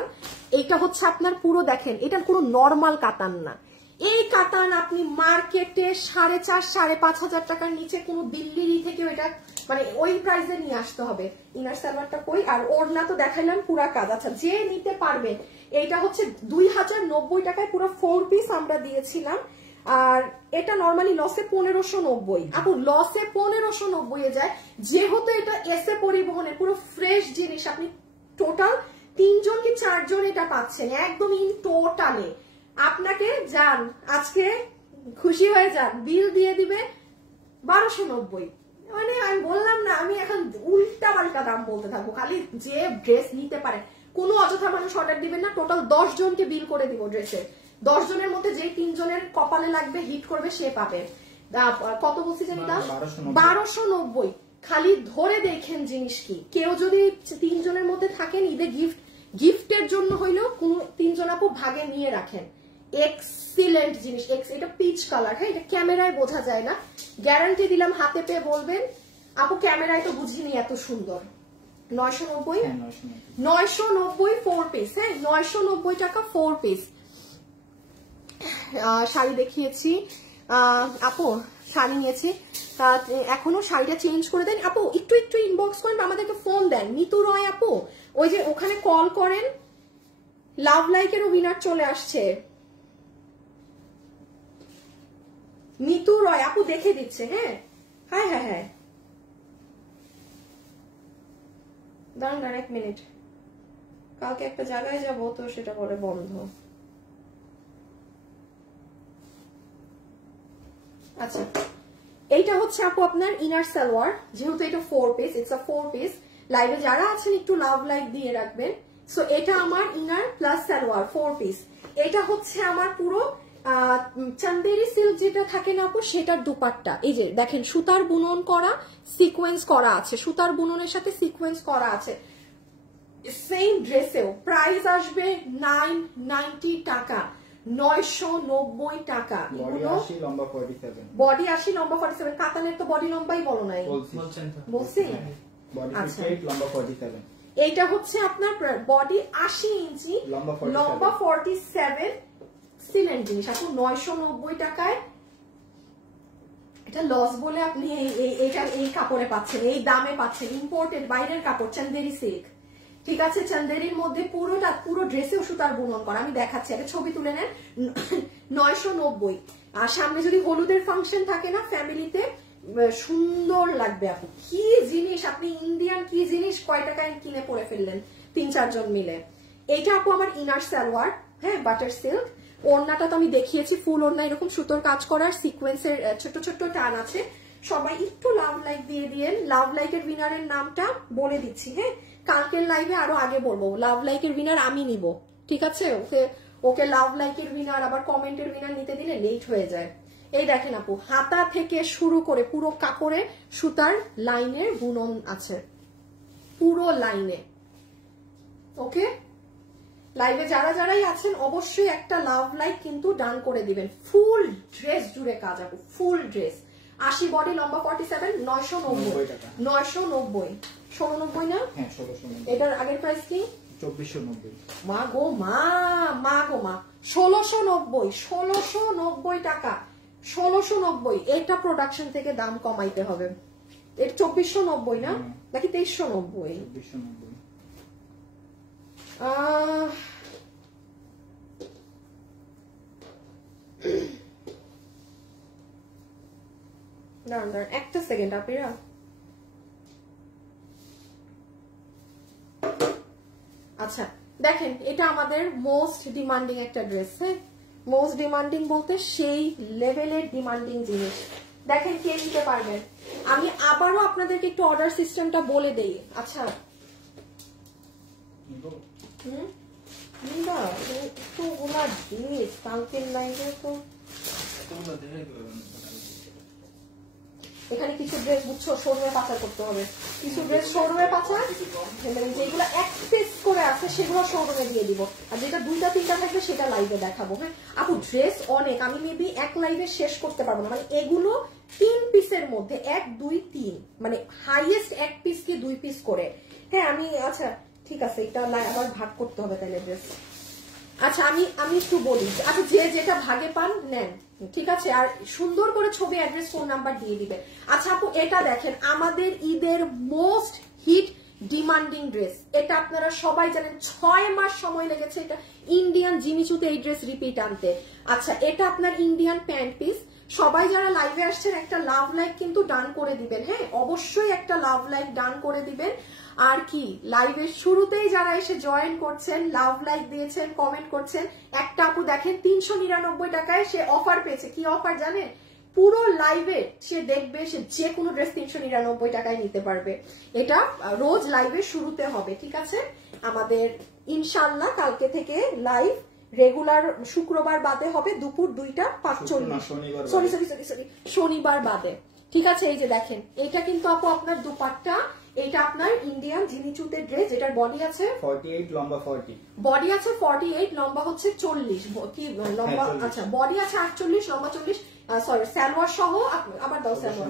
এইটা হচ্ছে আপনার পুরো দেখেন, এটা কোনো নরমাল কাতান না, এই কাতান আপনি মার্কেটে 4,500-5,500 টাকার নিচে কোনো দিল্লির থেকে এটা মানে ওই প্রাইসে নিয়ে আসতে হবে। ইনার সালোয়ারটা কই, আর ওড়না তো দেখাইলাম পুরা কাজ। আচ্ছা যে নিতে পারবেন, এইটা হচ্ছে 2,090 টাকায় পুরো 4 পিস আমরা দিয়েছিলাম, আর এটা নরমালি লসে 1,590। আপু লসে 1,590 এ যায়, যেহেতু এটা এসএ পরিবহনের পুরো ফ্রেশ জিনিস, আপনি টোটাল 3 জন কি 4 জন এটা পাচ্ছেন একদম ইন টোটালে। আপনাকে যান আজকে খুশি হয়ে যান, বিল দিয়ে দিবে 1,290। মানে আমি বললাম না, আমি এখন উল্টা পাল্টা দাম বলতে থাকবো, খালি যে ড্রেস নিতে পারে। কোনো অযথা মানুষ অর্ডার দিবেন না, টোটাল 10 জনকে বিল করে দিব ড্রেসের। 10 জনের মধ্যে যে 3 জনের কপালে লাগবে হিট করবে সে পাবে। কত বলছি জানি দাম? 1,290। খালি ধরে দেখেন জিনিস কি, কেউ যদি 3 জনের মধ্যে থাকেন ঈদে গিফটের জন্য হইলেও কোন 3 জন আপু ভাগে নিয়ে রাখেন। এক্সিলেন্ট জিনিস, এটা পিচ কালার। হ্যাঁ, এটা ক্যামেরায় বোঝা যায় না, গ্যারান্টি দিলাম হাতে পেয়ে বলবেন আপু ক্যামেরায় তো বুঝিনি এত সুন্দর। 990, 990 4 পিস। হ্যাঁ 990 টাকা 4 পিস। শাড়ি দেখিয়েছি আপু, শাড়ি নিয়েছি, এখনো শাড়িটা চেঞ্জ করে দেন আপু, একটু ইনবক্স করেন, আমাদেরকে ফোন দেন। মিতু রয় আপু ওই যে ওখানে কল করেন, লাভ লাইকের উইনার চলে আসছে। মিতু রয় আপু দেখে দিচ্ছে। হ্যাঁ হ্যাঁ হ্যাঁ হ্যাঁ, দাঁড়ান 1 মিনিট, কালকে একটা জায়গায় যাবো তো সেটা পরে বন্ধ। আচ্ছা এইটা হচ্ছে আপু আপনার ইনার সালোয়ার, যেহেতু এটা 4 পিস, ইটস আ 4 পিস। লাইভে যারা আছেন একটু লাভ লাইক দিয়ে রাখবেন। সো এটা আমার ইনার প্লাস সালোয়ার 4 পিস। এটা হচ্ছে আমার পুরো চান্দেরি সিল্ক যেটা থাকে না আপু, সেটার দুপাট্টা। এই যে দেখেন সুতার বুনন করা, সিকোয়েন্স করা আছে, সুতার বুননের সাথে সিকোয়েন্স করা আছে। সেম ড্রেসেও প্রাইস আসবে 990 টাকা, 990 টাকা। বডি 80 লম্বা 47, বডি 80 লম্বা 47। কাতানের তো বডি লম্বাই বলো নাই, বলছি বডি 58 লম্বা 47। এইটা হচ্ছে আপনার বডি 80 ইঞ্চি লম্বা 47 সিলেন্ট জিনিস। এখন 990 টাকায় এটা লস বলে আপনি এই কাপড়ে পাচ্ছেন, এই দামে পাচ্ছেন। ইম্পোর্টেড বাইরের কাপড়, চান্দেরি সিল্ক, ঠিক আছে? চান্দেরির মধ্যে পুরো ড্রেসেও সুতার বুনন করা। আমি দেখাচ্ছি, একটা ছবি তুলে নেন। 990। আর সামনে যদি হলুদের ফাংশন থাকে না ফ্যামিলিতে, সুন্দর লাগবে আপু। কি জিনিস, আপনি ইন্ডিয়ান কি জিনিস কয় টাকায় কিনে পরে ফেললেন 3-4 জন মিলে। এইটা আপু আমার ইনার সালোয়ার, হ্যাঁ বাটার সিল্ক। ওড়নাটা তো আমি দেখিয়েছি, ফুল ওড়না এরকম সুতোর কাজ করার, সিকোয়েন্সের ছোট ছোট টান আছে। সবাই একটু লাভ লাইক দিয়ে দিয়েন। লাভ লাইকের উইনারের নামটা বলে দিচ্ছি। হ্যাঁ কালকের লাইভে আরো আগে বলবো, লাভ লাইকের উইনার আমি নিব, ঠিক আছে? ওকে লাভ লাইকের উইনার আবার কমেন্টের উইনার নিতে দিলে লেট হয়ে যায়। এই দেখেন আপু, হাতা থেকে শুরু করে পুরো কাপড়ে সুতার লাইনের বুনন আছে, পুরো লাইনে। ওকে, লাইভে যারাই আছেন অবশ্যই একটা লাভ লাইক কিন্তু ডান করে দিবেন। ফুল ড্রেস জুড়ে কাজ আপু, ফুল ড্রেস। 80 বডি লম্বা 47, 990 টাকা। 990, 1690 না? হ্যাঁ 1690। এটার আগের প্রাইস কি? 2490। মা গো মা, মা গো মা, 1690, 1690 টাকা, 1690। এটা প্রোডাকশন থেকে দাম কমাইতে হবে। এটা 2490 না নাকি 2390? 2490। দাঁড়ান দাঁড়ান একটা সেকেন্ড আপনারা। আচ্ছা দেখেন এটা আমাদের মোস্ট ডিমান্ডিং একটা ড্রেস। হ্যাঁ মোস্ট ডিমান্ডিং বলতে সেই লেভেলের ডিমান্ডিং জিনিস। দেখেন কে নিতে পারবেন। আমি আবারও আপনাদেরকে একটু অর্ডার সিস্টেমটা বলে দেই। আচ্ছা একটু ওনার জিনিস কালকের লাইভে তো এখানে কিছু ড্রেস বুঝছো শোরুমে পাচার করতে হবে, কিছু ড্রেস শোরুমে পাচার, যেগুলো এক পিস করে আছে সেগুলো শোরুমে দিয়ে দিব, আর যেটা 2টা 3টা থাকবে সেটা লাইভে দেখাবো। হ্যাঁ আপু ড্রেস অনেক, আমি মেবি এক লাইভে শেষ করতে পারবো না, মানে এগুলো 3 পিসের মধ্যে 1 2 3 মানে হাইয়েস্ট 1 পিস কি 2 পিস করে। হ্যাঁ আমি আচ্ছা ঠিক আছে এটা আবার ভাগ করতে হবে তাহলে ড্রেস। আচ্ছা আমি একটু বলি, আচ্ছা যে যেটা ভাগে পান নেন, ঠিক আছে, আর সুন্দর করে ছবি অ্যাড্রেস ফোন নাম্বার দিয়ে দিবে। আচ্ছা আপু এটা দেখেন আমাদের ঈদের মোস্ট হিট ডিমান্ডিং ড্রেস, এটা আপনারা সবাই জানেন 6 মাস সময় লেগেছে এটা ইন্ডিয়ান জিমিচুতে এই ড্রেস রিপিট আনতে। আচ্ছা এটা আপনার ইন্ডিয়ান প্যান্ট পিস। সবাই যারা লাইভে আসছেন একটা লাভ লাইক কিন্তু ডান করে দিবেন। হ্যাঁ অবশ্যই একটা লাভ লাইক ডান করে দিবেন। আর কি লাইভের শুরুতেই যারা এসে জয়েন করছেন, লাভ লাইক দিয়েছেন, কমেন্ট করছেন, একটা আপু দেখেন 399 টাকায় সে অফার পেয়েছে। কি অফার জানেন? পুরো লাইভে সে দেখবে সে যে কোনো ড্রেস 399 টাকায় নিতে পারবে। এটা রোজ লাইভের শুরুতে হবে, ঠিক আছে। আমাদের ইনশাআল্লাহ কালকে থেকে লাইভ রেগুলার শুক্রবার বাদে হবে দুপুর 2টা 45, সরি শনিবার বাদে, ঠিক আছে। এই যে দেখেন এটা কিন্তু আপু আপনার দুপাট্টা, এটা আপনার ইন্ডিয়ান জিমিচুতে ড্রেস, এটার বডি আছে 48 লম্বা 40, বডি আছে 48 লম্বা হচ্ছে 40, কি লম্বা আচ্ছা বডি আছে 48 লম্বা 40, সরি সালোয়ার সহ আবার দাও সালোয়ার।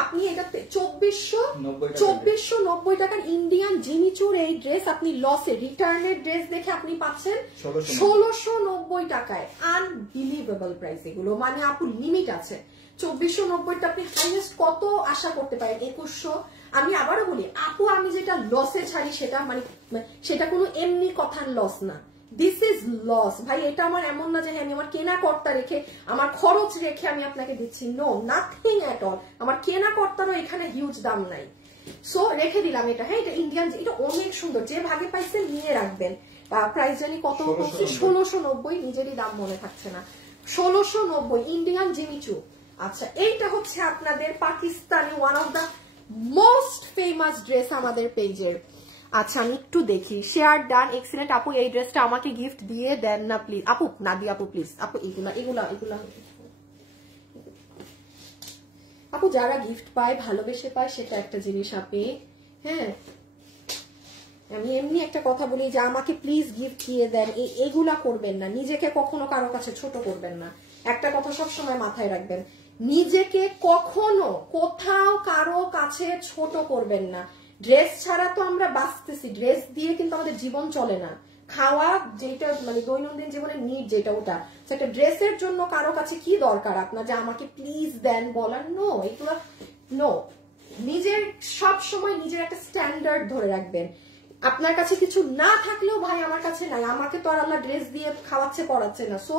আপনি এটা 2490 টাকার ইন্ডিয়ান জিমিচুর এই ড্রেস আপনি লসে রিটার্নের ড্রেস দেখে আপনি পাচ্ছেন 1690 টাকায়। আনবিলিভেবল প্রাইস এগুলো, মানে আপু লিমিট আছে। 2490 আপনি হাইয়েস্ট কত আশা করতে পারেন? 2100। আমি আবারও বলি আপু আমি যেটা লসে ছাড়ি সেটা মানে সেটা কোনো এমনি কথার লস না, দিস ইজ লস ভাই। এটা আমার এমন না যে আমি আমার কেনা কর্তা রেখে আমার খরচ রেখে আমি আপনাকে দিচ্ছি, নো নাথিং এট অল। আমার কেনা কর্তারও এখানে হিউজ দাম নাই, সো রেখে দিলাম এটা। হ্যাঁ এটা ইন্ডিয়ান, এটা অনেক সুন্দর, যে ভাগে পাইছেন নিয়ে রাখবেন। প্রাইস জানি কত হচ্ছে 1690, নিজেরই দাম মনে থাকছে না, 1690 ইন্ডিয়ান জিমিচু। আচ্ছা এইটা হচ্ছে আপনাদের Pakistani one of the most famous dress আমাদের পেজের। আচ্ছা আমি একটু দেখি, শেয়ার ডান এক্সিলেন্ট। আপু এই ড্রেসটা আমাকে গিফট দিয়ে দেন না প্লিজ। আপু না দি আপু প্লিজ, আপু এগুলা আপু যারা গিফট পায় ভালোবেসে পায় সেটা একটা জিনিস আপনি। হ্যাঁ আমি এমনি একটা কথা বলি যে আমাকে প্লিজ গিফট দিয়ে দেন, এগুলা করবেন না, নিজেকে কখনো কারো কাছে ছোট করবেন না। একটা কথা সবসময় মাথায় রাখবেন, নিজেকে কখনো কোথাও কারো কাছে ছোট করবেন না। ড্রেস ছাড়া তো আমরা বাঁচতেছি, ড্রেস দিয়ে কিন্তু আমাদের জীবন চলে না। খাওয়া যেটা মানে দৈনন্দিন জীবনের নিড যেটা, ওটা একটা ড্রেসের জন্য কারো কাছে কি দরকার আপনার যে আমাকে প্লিজ দেন বলার? নো, এগুলো নো। নিজের সব সময় নিজের একটা স্ট্যান্ডার্ড ধরে রাখবেন। আপনার কাছে কিছু না থাকলেও ভাই আমার কাছে নাই, আমাকে তো আর আল্লাহ ড্রেস দিয়ে খাওয়াচ্ছে পড়াচ্ছে না। সো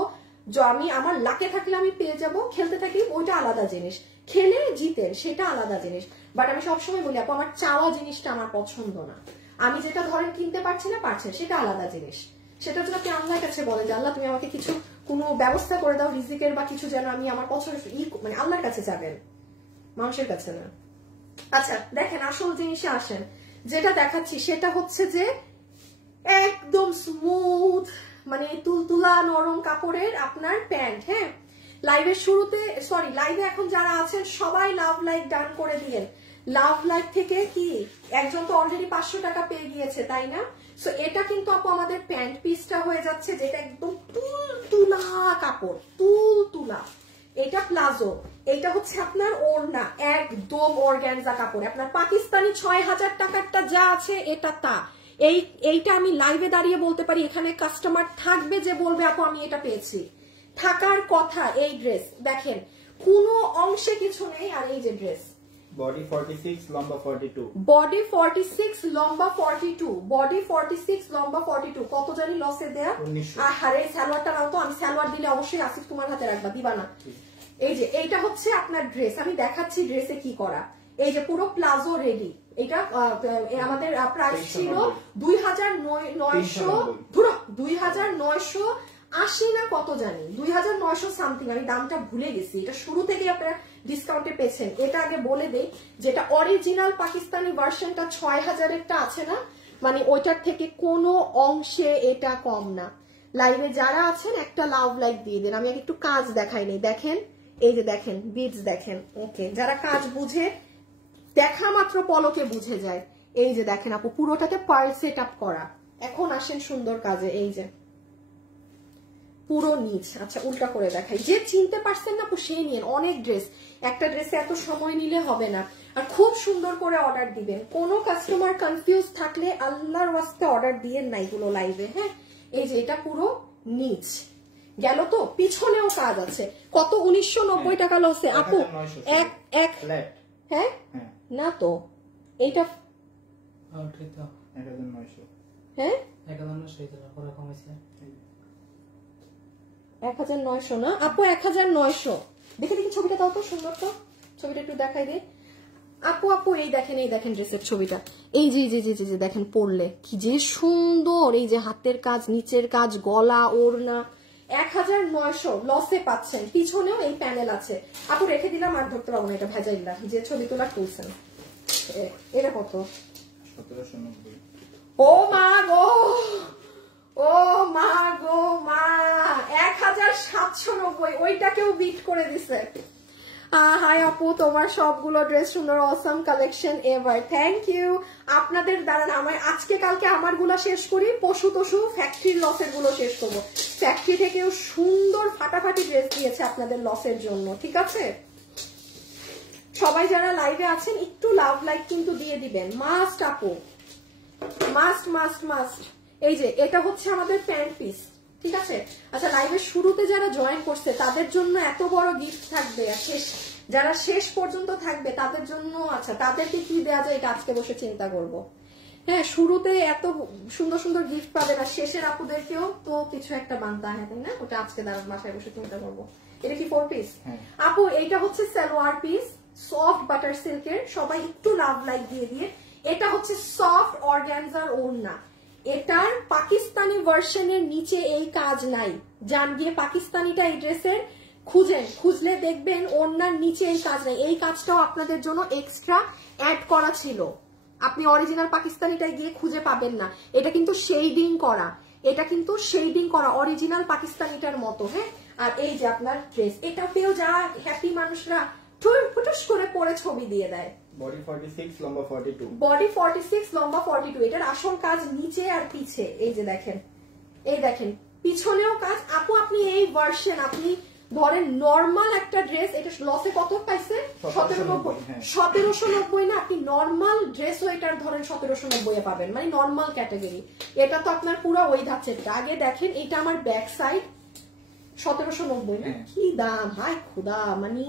আমি আমার লাকে থাকলে আমি পেয়ে যাব, খেলতে থাকি ওইটা আলাদা জিনিস, খেলে জিতেন সেটা আলাদা জিনিস। বাট আমি সবসময় বলি আপু আমার চাওয়া জিনিসটা আমার পছন্দ না, আমি যেটা ধরেন কিনতে পারছি না পারছেন সেটা আলাদা জিনিস। সেটা যদি আপনি আল্লাহর কাছে বলেন যে আল্লাহ তুমি আমাকে কিছু কোনো ব্যবস্থা করে দাও রিজিকের বা কিছু, যেন আমি আমার পছন্দ মানে আল্লাহর কাছে যাবেন, মানুষের কাছে না। আচ্ছা দেখেন আসল জিনিসে আসেন, যেটা দেখাচ্ছি সেটা হচ্ছে যে একদম স্মুথ মানে তুলতুলা নরম কাপড়ের আপনার প্যান্ট। হ্যাঁ লাইভের শুরুতে সরি লাইভে এখন যারা আছেন সবাই লাভ লাইক ডান করে দিয়েন। লাভ লাইক থেকে কি একজন তো অলরেডি 500 টাকা পেয়ে গিয়েছে তাই না? সো এটা কিন্তু আপু আমাদের প্যান্ট পিসটা হয়ে যাচ্ছে, যেটা একদম তুলতুলা কাপড়, তুলতুলা। এটা প্লাজো, এটা হচ্ছে আপনার ওড়না, একদম অর্গানজা কাপড়। আপনার পাকিস্তানি 6000 টাকারটা যা আছে এটা তা। এইটা আমি লাইভে দাঁড়িয়ে বলতে পারি, এখানে কাস্টমার থাকবে যে বলবে আপু আমি এটা পেয়েছি, থাকার কথা। এই ড্রেস দেখেন কোনো অংশে কিছু নেই, আর এই যে ড্রেস বডি 46 লম্বা 42, বডি 46 লম্বা 42, বডি 46 লম্বা 42। কত জানি লসে দেয়া। আহারে সালোয়ারটা নাও তো, আমি সালোয়ার দিলে অবশ্যই আসিফ তোমার হাতে রাখবা, দিবা না? এই যে এইটা হচ্ছে আপনার ড্রেস, আমি দেখাচ্ছি ড্রেসে কি করা। এই যে পুরো প্লাজো রেডি, এটা আমাদের প্রাইস ছিল 2980 না কত জানি, 2900 সামথিং, আমি দামটা ভুলে গেছি। এটা শুরু থেকে আপনারা ডিসকাউন্টে পেয়েছেন। এটা আগে বলে দেই, যেটা অরিজিনাল পাকিস্তানি ভার্সনটা 6000-এরটা আছে না, মানে ওইটার থেকে কোনো অংশে এটা কম না। লাইভে যারা আছেন একটা লাভ লাইক দিয়ে দেন। আমি একটু কাজ দেখাই নি, দেখেন এই যে দেখেন বিটস দেখেন। ওকে, যারা কাজ বুঝে দেখা মাত্র পলকে বুঝে যায়। এই যে দেখেন আপু পুরোটাতে পার্ল সেট আপ করা। এখন আসেন সুন্দর কাজে, এই যে পুরো নিচ। আচ্ছা উল্টা করে দেখাই, যে চিনতে পারছেন না আপু সেই নিয়েন। অনেক ড্রেস, একটা ড্রেসে এত সময় নিলে হবে না। আর খুব সুন্দর করে অর্ডার দিবেন। কোনো কাস্টমার কনফিউজ থাকলে আল্লাহর ওয়াস্তে অর্ডার দিয়েন না এগুলো লাইভে। হ্যাঁ, এই যে এটা পুরো নিচ গেল, তো পিছনেও কাজ আছে। কত 1990 টাকা লসে আপু এক হ্যাঁ না তো এইটা হ্যাঁ 1900 না আপু, 1900। দেখে দেখি ছবিটা দাও তো, সুন্দর তো ছবিটা একটু দেখাই দে আপু। আপু এই দেখেন ড্রেসের ছবিটা, এই যে দেখেন পরলে কি যে সুন্দর। এই যে হাতের কাজ, নিচের কাজ, গলা, ওড়না, 1900 লসে পাচ্ছেন। পিছনেও এই প্যানেল আছে আপু, রেখে দিলাম আর ধরতে পারবো না, এটা ভেজাইলা যে ছবি তোলা তুলছেন। এটা কত? 1790। ও মা গো, ও মা গো মা, 1790, ওইটাকেও বিট করে দিছে। হাই আপু, তোমার সবগুলো ড্রেস সুন্দর, awesome collection ever, thank you. আপনাদের দ্বারা আমার আজকে কালকে আমার গুলা শেষ করি, পশু তশু ফ্যাক্টরির লসের গুলো শেষ করবো। ফ্যাক্টরি থেকেও সুন্দর ফাটাফাটি ড্রেস দিয়েছে আপনাদের লসের জন্য, ঠিক আছে? সবাই যারা লাইভে আছেন একটু লাভ লাইক কিন্তু দিয়ে দিবেন, মাস্ট আপু, মাস্ট মাস্ট মাস্ট। এই যে এটা হচ্ছে আমাদের প্যান্ট পিস, ঠিক আছে? আচ্ছা, লাইভের শুরুতে যারা জয়েন করছে তাদের জন্য এত বড় গিফট থাকবে, আর যারা শেষ পর্যন্ত থাকবে তাদের জন্য, আচ্ছা তাদেরকে কি দেওয়া যায় এটা আজকে বসে চিন্তা করব। হ্যাঁ, শুরুতে এত সুন্দর সুন্দর গিফট পাবে না, শেষের আপুদেরকেও তো কিছু একটা বানতে হয়, তাই না? ওটা আজকে দাঁড়ান বাসায় বসে চিন্তা করবো। এটা কি 4 পিস আপু? এইটা হচ্ছে সালোয়ার পিস, সফট বাটার সিল্কের। সবাই একটু লাভ লাইক দিয়ে দিয়ে। এটা হচ্ছে সফট অর্গানজার ওড়না। এটার পাকিস্তানি ভার্সনের নিচে এই কাজ নাই, যান গিয়ে পাকিস্তানিটা এই ড্রেসের খুঁজলে দেখবেন ওড়নার নিচে এই কাজ নাই। এই কাজটাও আপনাদের জন্য এক্সট্রা অ্যাড করা ছিল, আপনি অরিজিনাল পাকিস্তানিটাই গিয়ে খুঁজে পাবেন না। এটা কিন্তু শেডিং করা, এটা কিন্তু শেডিং করা অরিজিনাল পাকিস্তানিটার মতো। হ্যাঁ, আর এই যে আপনার ড্রেস, এটা পেয়েও যারা হ্যাপি মানুষরা ফুটুস করে পরে ছবি দিয়ে দেয়। বডি 46 লম্বা 42, বডি 46 লম্বা 42। এটার আসল কাজ নিচে আর পিছে, এই যে দেখেন, এই দেখেন পিছনেও কাজ। আপু আপনি এই ভার্সন, আপনি ধরেন নর্মাল একটা ড্রেস, এটা লসে কত পাইছে? 1790 না, আপনি নর্মাল ড্রেসও এটার ধরেন 1790 এ পাবেন, মানে নর্মাল ক্যাটাগরি। এটা তো আপনার পুরো ওই ধাঁচেরটা। আগে দেখেন, এটা আমার ব্যাক সাইড, 1790 না, কি দাম, হাই খুদা। মানে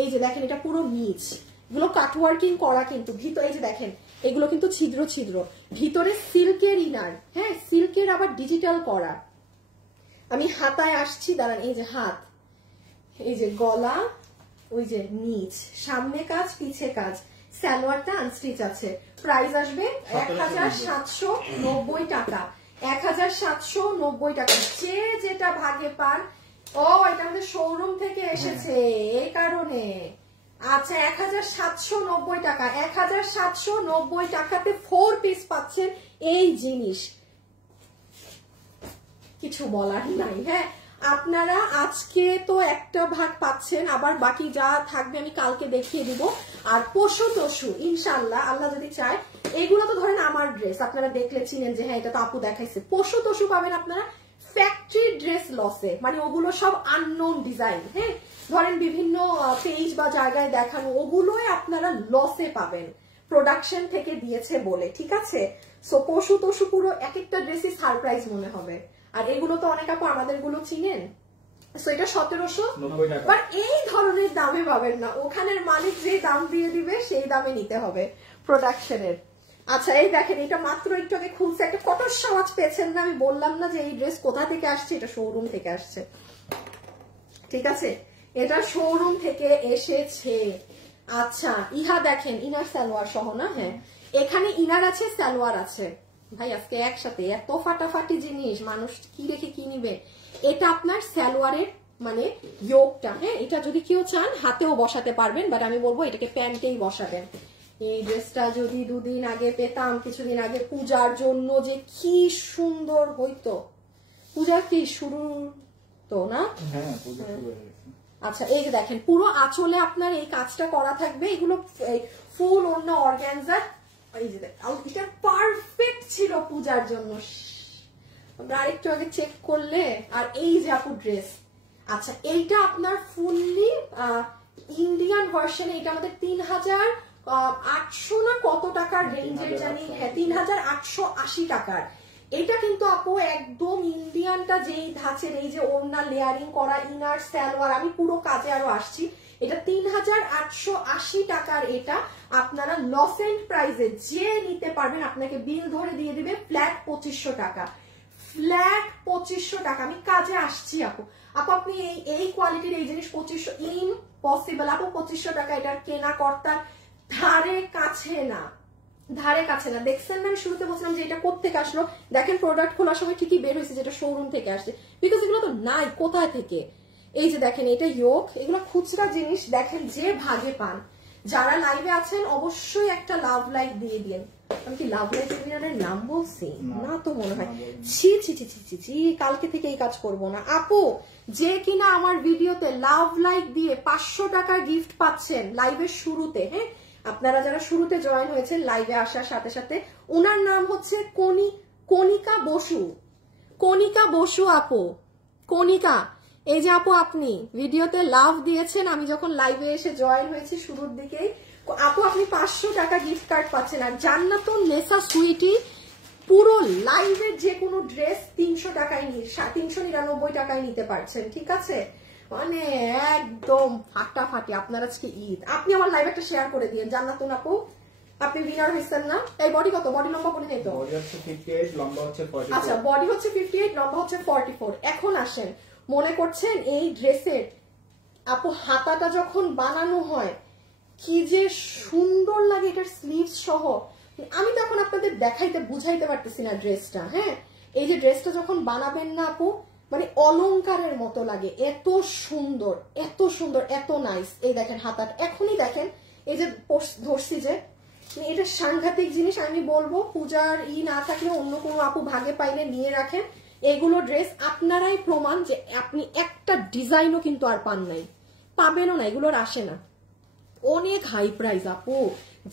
এই যে দেখেন, এটা পুরো নিচ, এগুলো কাটওয়ার্কিং করা কিন্তু ভিতরে। এই যে দেখেন, এগুলো কিন্তু ছিদ্র ছিদ্র, ভিতরে সিল্কের ইনার। হ্যাঁ, সিল্কের আবার ডিজিটাল করা। আমি হাতায় আসছি, দাঁড়ান, এই যে হাত, এই যে গলা, ওই যে নিচ, সামনে কাজ পিছে কাজ। সালোয়ারটা আনস্টিচ আছে। প্রাইস আসবে 1790 টাকা, 1790 টাকা। যে যেটা ভাগে পান। ও, এটা আমাদের শোরুম থেকে এসেছে এই কারণে। আচ্ছা, 1790 টাকা, 1790 টাকাতে 4 পিস পাচ্ছেন এই জিনিস, কিছু বলার নাই। হ্যাঁ, আপনারা আজকে তো একটা ভাগ পাচ্ছেন, আবার বাকি যা থাকবে আমি কালকে দেখিয়ে দিব। আর পশু টশু ইনশাল্লাহ, আল্লাহ যদি চায়, এগুলো তো ধরেন আমার ড্রেস, আপনারা দেখলে চিনেন যে হ্যাঁ এটা তো আপু দেখাইছে। পশু টশু পাবেন আপনারা ফ্যাক্টরি ড্রেস লসে, মানে ওগুলো সব আননোন ডিজাইন। হ্যাঁ, ধরেন বিভিন্ন পেজ বা জায়গায় দেখানো, ওগুলোই আপনারা লসে পাবেন, প্রোডাকশন থেকে দিয়েছে বলে, ঠিক আছে? সো পশু টশু পুরো এক একটা ড্রেসই সারপ্রাইজ মনে হবে। আর এগুলো তো অনেক আপু আমাদের গুলো চিনেন। সো এটা 1790 টাকা, বাট এই ধরনের দামে পাবেন না, ওখানের মালিক যে দাম দিয়ে দিবে সেই দামে নিতে হবে প্রোডাকশনের। আচ্ছা, এই দেখেন, এটা মাত্র একটু আগে খুলছে, একটা কটর সমাজ পেয়েছেন না? আমি বললাম না যে এই ড্রেস কোথা থেকে আসছে, এটা শোরুম থেকে আসছে, ঠিক আছে? এটা শোরুম থেকে এসেছে। আচ্ছা ইহা দেখেন ইনার সালোয়ার সহ না? হ্যাঁ, এখানে ইনার আছে, সালোয়ার আছে। ভাই আজকে একসাথে এত ফাটাফাটি জিনিস, মানুষ কি রেখে কি নিবে। এটা আপনার সালোয়ারের মানে ইয়োগটা, হ্যাঁ, এটা যদি কেউ চান হাতেও বসাতে পারবেন, বাট আমি বলবো এটাকে প্যান্টেই বসাবেন। এই ড্রেসটা যদি দুদিন আগে পেতাম, কিছুদিন আগে, পূজার জন্য যে কি সুন্দর হইতো। পূজা কি শুরু তো না? হ্যাঁ, পূজা শুরু হয়ে গেছে। আচ্ছা এই যে দেখেন পুরো আঁচলে আপনার এই কাজটা করা থাকবে। এগুলো ফুল ওড়না অর্গানজার। এই যে এটা পারফেক্ট ছিল পূজার জন্য। আমরা আরেকটু আগে চেক করলে। আর এই যে আপু ড্রেস, আচ্ছা এইটা আপনার ফুললি ইন্ডিয়ান ভার্সনে। এটা আমাদের 3800 না কত টাকার রেঞ্জের জানি, হ্যাঁ 3880 টাকার। এটা কিন্তু আপু একদম ইন্ডিয়ানটা যেই ধাঁচের, এই যে ওড়না লেয়ারিং করা, ইনার সালোয়ার, আমি পুরো কাজে আরো আসছি। এটা 3880 টাকার। এটা আপনারা লস এন্ড প্রাইজে যে নিতে পারবেন আপনাকে বিল ধরে দিয়ে দিবে ফ্ল্যাট 2500 টাকা। ফ্ল্যাট 2500 টাকা। আমি কাজে আসছি আপু। আপু আপনি এই কোয়ালিটির এই জিনিস 2500 ইম্পসিবল আপু। 2500 টাকা এটার কেনা কর্তার ধারে কাছে না, ধারে কাছে না। দেখছেন না আমি শুরুতে বলছিলাম যে এটা কোত্থেকে আসলো। দেখেন প্রোডাক্ট খোলার সময় ঠিকই বের হয়েছে যেটা শোরুম থেকে আসছে, বিকজ এগুলো তো নাই কোথায় থেকে। এই যে দেখেন এটা ইয়োগ, এগুলো খুচরা জিনিস। দেখেন যে ভাগে পান। যারা লাইভে আছেন অবশ্যই একটা লাভ লাইক দিয়ে দিন। আমি কি লাভ লাইক এর নাম বলছি না তো মনে হয়। ছি ছি ছি ছি ছি, কালকে থেকে এই কাজ করব না আপু। যে কিনা আমার ভিডিওতে লাভ লাইক দিয়ে 500 টাকা গিফট পাচ্ছেন লাইভের শুরুতে, হ্যাঁ আপনারা যারা শুরুতে জয়েন হয়েছেন লাইভে আসার সাথে সাথে, ওনার নাম হচ্ছে কণিকা বসু। কণিকা বসু আপু, কণিকা। এই যে আপু আপনি ভিডিওতে লাভ দিয়েছেন, আমি যখন লাইভে এসে জয়েন হয়েছি শুরুর দিকেই, আপু আপনি 500 টাকা গিফট কার্ড পাচ্ছেন। আর জান্নাতুন নেসা সুইটি পুরো লাইভের যে কোনো ড্রেস 300 টাকায় 399 টাকায় নিতে পারছেন, ঠিক আছে? মানে একদম ফাটাফাটি। আপনার আজকে ঈদ, আপনি আমার লাইভ একটা শেয়ার করে দিন। জান্নাতুন আপু আপনি উইনার হয়েছেন না? এই বডি কত? বডি লম্বা করে নেই তো? বডি হচ্ছে 58, লম্বা হচ্ছে 44। আচ্ছা বডি হচ্ছে 58, লম্বা হচ্ছে 44। এখন আসেন, মনে করছেন এই ড্রেসের আপু হাতাটা যখন বানানো হয় কি যে সুন্দর লাগে, এটার স্লিভস সহ। আমি তো এখন আপনাদের দেখাইতে বুঝাইতে পারতেছি না ড্রেসটা। হ্যাঁ এই যে ড্রেসটা যখন বানাবেন না আপু, মানে অলংকারের মতো লাগে। এত সুন্দর, এত সুন্দর, এত নাইস। এই দেখেন হাতাটা, এখনই দেখেন এই যে ধরছি যে এটা সাংঘাতিক জিনিস। আমি বলবো পূজার না থাকলে অন্য কোনো আপু ভাগে পাইলে নিয়ে রাখেন। এগুলো ড্রেস আপনারাই প্রমাণ যে আপনি একটা ডিজাইনও কিন্তু আর পান নাই, পাবেনও না, এগুলোর আসে না। অনেক হাই প্রাইস আপু,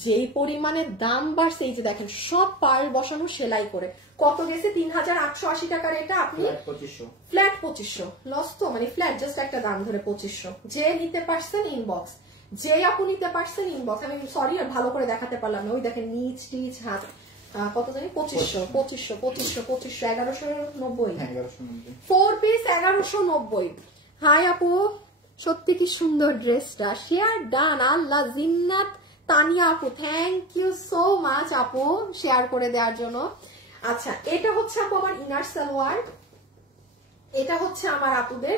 যেই পরিমাণে দাম বাড়ছে। এই যে দেখেন সব পার্ল বসানো সেলাই করে কত গেছে? 3880 টাকার। এটা আপনি ফ্ল্যাট 2500 লস তো, মানে ফ্ল্যাট জাস্ট একটা দাম ধরে 2500। যে নিতে পারছেন ইনবক্স, যে আপু নিতে পারছেন ইনবক্স। আমি সরি আর ভালো করে দেখাতে পারলাম না। ওই দেখেন নিচ টিচ হাত কত জানি 2500 1190। 4 পিস 1190। হাই আপু, সত্যি কি সুন্দর ড্রেসটা। Share done. আল্লাহ জিন্নাত তানিয়া আপু, থ্যাংক ইউ সো মাচ আপু শেয়ার করে দেওয়ার জন্য। আচ্ছা এটা হচ্ছে আপু আমার ইনার সালোয়ার, এটা হচ্ছে আমার আপুদের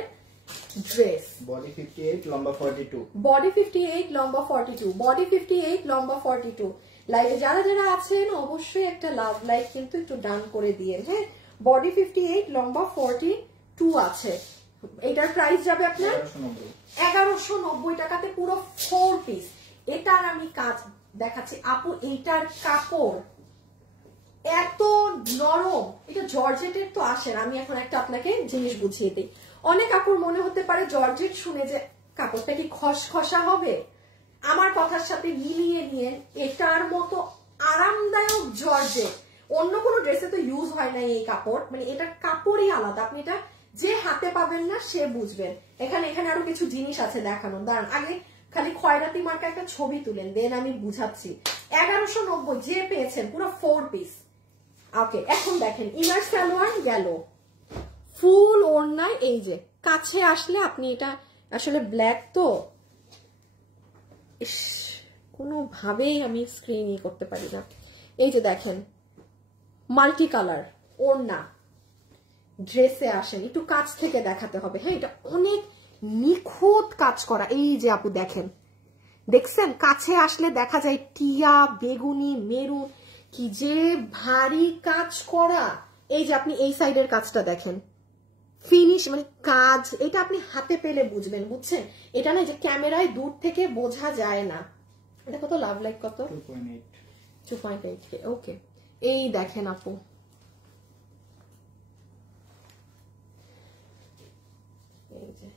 ড্রেস। বডি 58, লম্বা 42। বডি 58, লম্বা 42। বডি 58, লম্বা 42। লাইভে যারা যারা আছেন অবশ্যই একটা লাভ লাইক কিন্তু একটু ডান করে দিয়ে। হ্যাঁ বডি 58, লম্বা 42 আছে। এটার প্রাইস যাবে আপনার 1190 টাকাতে পুরো 4 পিস। এটার আমি কাজ দেখাচ্ছি আপু। এইটার কাপড় এত নরম, এটা জর্জেটের তো আসে না। আমি এখন একটা আপনাকে জিনিস বুঝিয়ে দিই। অনেক আপুর মনে হতে পারে জর্জেট শুনে যে কাপড়টা কি খসখসা হবে। আমার কথার সাথে মিলিয়ে নিয়ে এটার মতো আরামদায়ক জর্জেট অন্য কোনো ড্রেসে তো ইউজ হয় না এই কাপড়। মানে এটার কাপড়ই আলাদা। আপনি এটা যে হাতে পাবেন না সে বুঝবেন। এখানে আরো কিছু জিনিস আছে দেখানো। দাঁড়ান আগে খালি খয়রাতি মার্কা একটা ছবি তুলেন, দেন আমি বুঝাচ্ছি। 1190 যে পেয়েছেন পুরো 4 পিস। ওকে এখন দেখেন ইনার সালোয়ার গেল, ফুল ওড়নায়। এই যে কাছে আসলে আপনি এটা আসলে ব্ল্যাক তো কোনোভাবেই আমি স্ক্রিন করতে পারি না। এই যে দেখেন মাল্টি কালার ওড়না, ড্রেসে আসেন একটু কাছ থেকে দেখাতে হবে। হ্যাঁ এটা অনেক নিখুঁত কাজ করা। এই যে আপু দেখেন, দেখছেন কাছে আসলে দেখা যায় টিয়া, বেগুনি, মেরুন, কি যে ভারী কাজ করা। এই যে আপনি এই সাইডের কাজটা দেখেন, ফিনিশ মানে কাজ, এটা আপনি হাতে পেলে বুঝবেন, বুঝছেন? এটা না যে ক্যামেরায় দূর থেকে বোঝা যায় না। এটা কত লাভ লাইক কত? 2.8 ওকে। এই দেখেন আপু, এই যে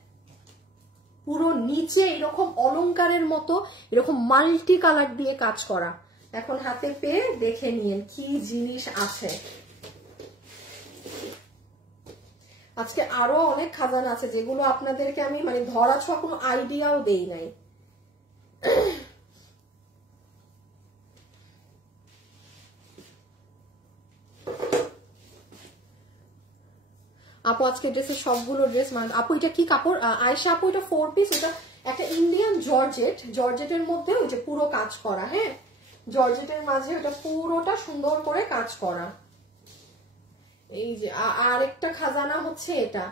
পুরো নিচে এরকম অলংকারের মতো এরকম মাল্টি কালার দিয়ে কাজ করা। এখন হাতে পেয়ে দেখে নিন কি জিনিস আছে। আজকে আরো অনেক খাজানা আছে যেগুলো আপনাদেরকে আমি মানে ধরা ছোঁয়া কোনো আইডিয়াও দেই নাই। আপু আজকে ড্রেসের সবগুলো ড্রেস মানে আপু এটা কি কাপড়? আয়েশা আপু এটা 4 পিস, এটা একটা ইন্ডিয়ান জর্জেট, জর্জেটের মধ্যে ওই যে পুরো কাজ করা। হ্যাঁ, জর্জেটের মাঝে ওটা পুরোটা সুন্দর করে কাজ করা। এই যে আরেকটা খাজানা হচ্ছে এটা,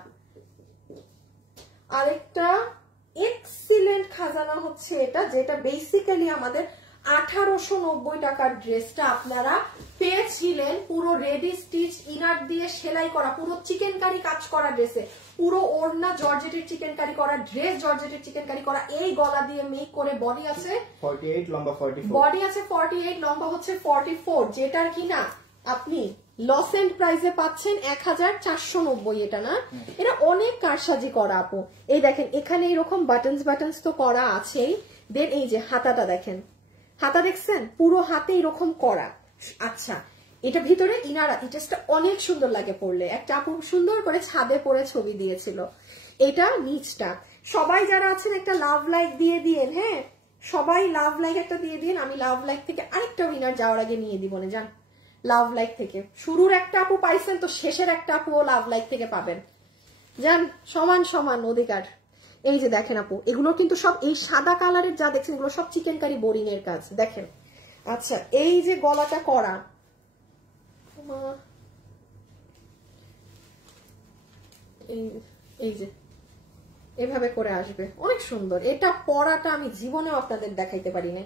আরেকটা এক্সিলেন্ট খাজানা হচ্ছে এটা, যেটা বেসিক্যালি আমাদের 1890 টাকার ড্রেসটা আপনারা পেয়েছিলেন পুরো রেডি স্টিচ ইনার দিয়ে সেলাই করা, পুরো চিকেন কারি কাজ করা ড্রেসে, পুরো ওড়না জর্জেটের চিকেন কারি করা, ড্রেস জর্জেটের চিকেন কারি করা, এই গলা দিয়ে মেক করে বডি আছে 48 লম্বা 44, বডি আছে 48, লম্বা হচ্ছে 44, যেটার কিনা আপনি লস এন্ড প্রাইসে পাচ্ছেন 1490। এটা না, এটা অনেক কারসাজি করা আপু। এই দেখেন এখানে এরকম বাটনস তো করা আছেই। দেন এই যে হাতাটা দেখেন, হাতা দেখছেন পুরো হাতে এরকম করা। আচ্ছা, এটা ভিতরে ইনার ইটেসটা অনেক সুন্দর লাগে পরলে। একটা আপু সুন্দর করে ছাদে পরে ছবি দিয়েছিল। এটা নিচটা সবাই যারা আছেন একটা লাভ লাইক দিয়ে দিয়েন। হ্যাঁ, সবাই লাভ লাইক একটা দিয়ে দিন। আমি লাভ লাইক থেকে আরেকটা উইনার যাওয়ার আগে নিয়ে দিব না, জান। লাভ লাইক থেকে শুরুর একটা আপু পাইছেন, তো শেষের একটা আপুও লাভ লাইক থেকে পাবেন, জান। সমান সমান অধিকার। এই যে দেখেন আপু, এগুলো কিন্তু সব এই সাদা কালারের যা দেখছেন এগুলো সব চিকেন কারি বোরিং এর কাজ দেখেন। আচ্ছা, এই যে গলাটা করা, এই যে এভাবে করে আসবে, অনেক সুন্দর। এটা পরাটা আমি জীবনেও আপনাদের দেখাইতে পারি না।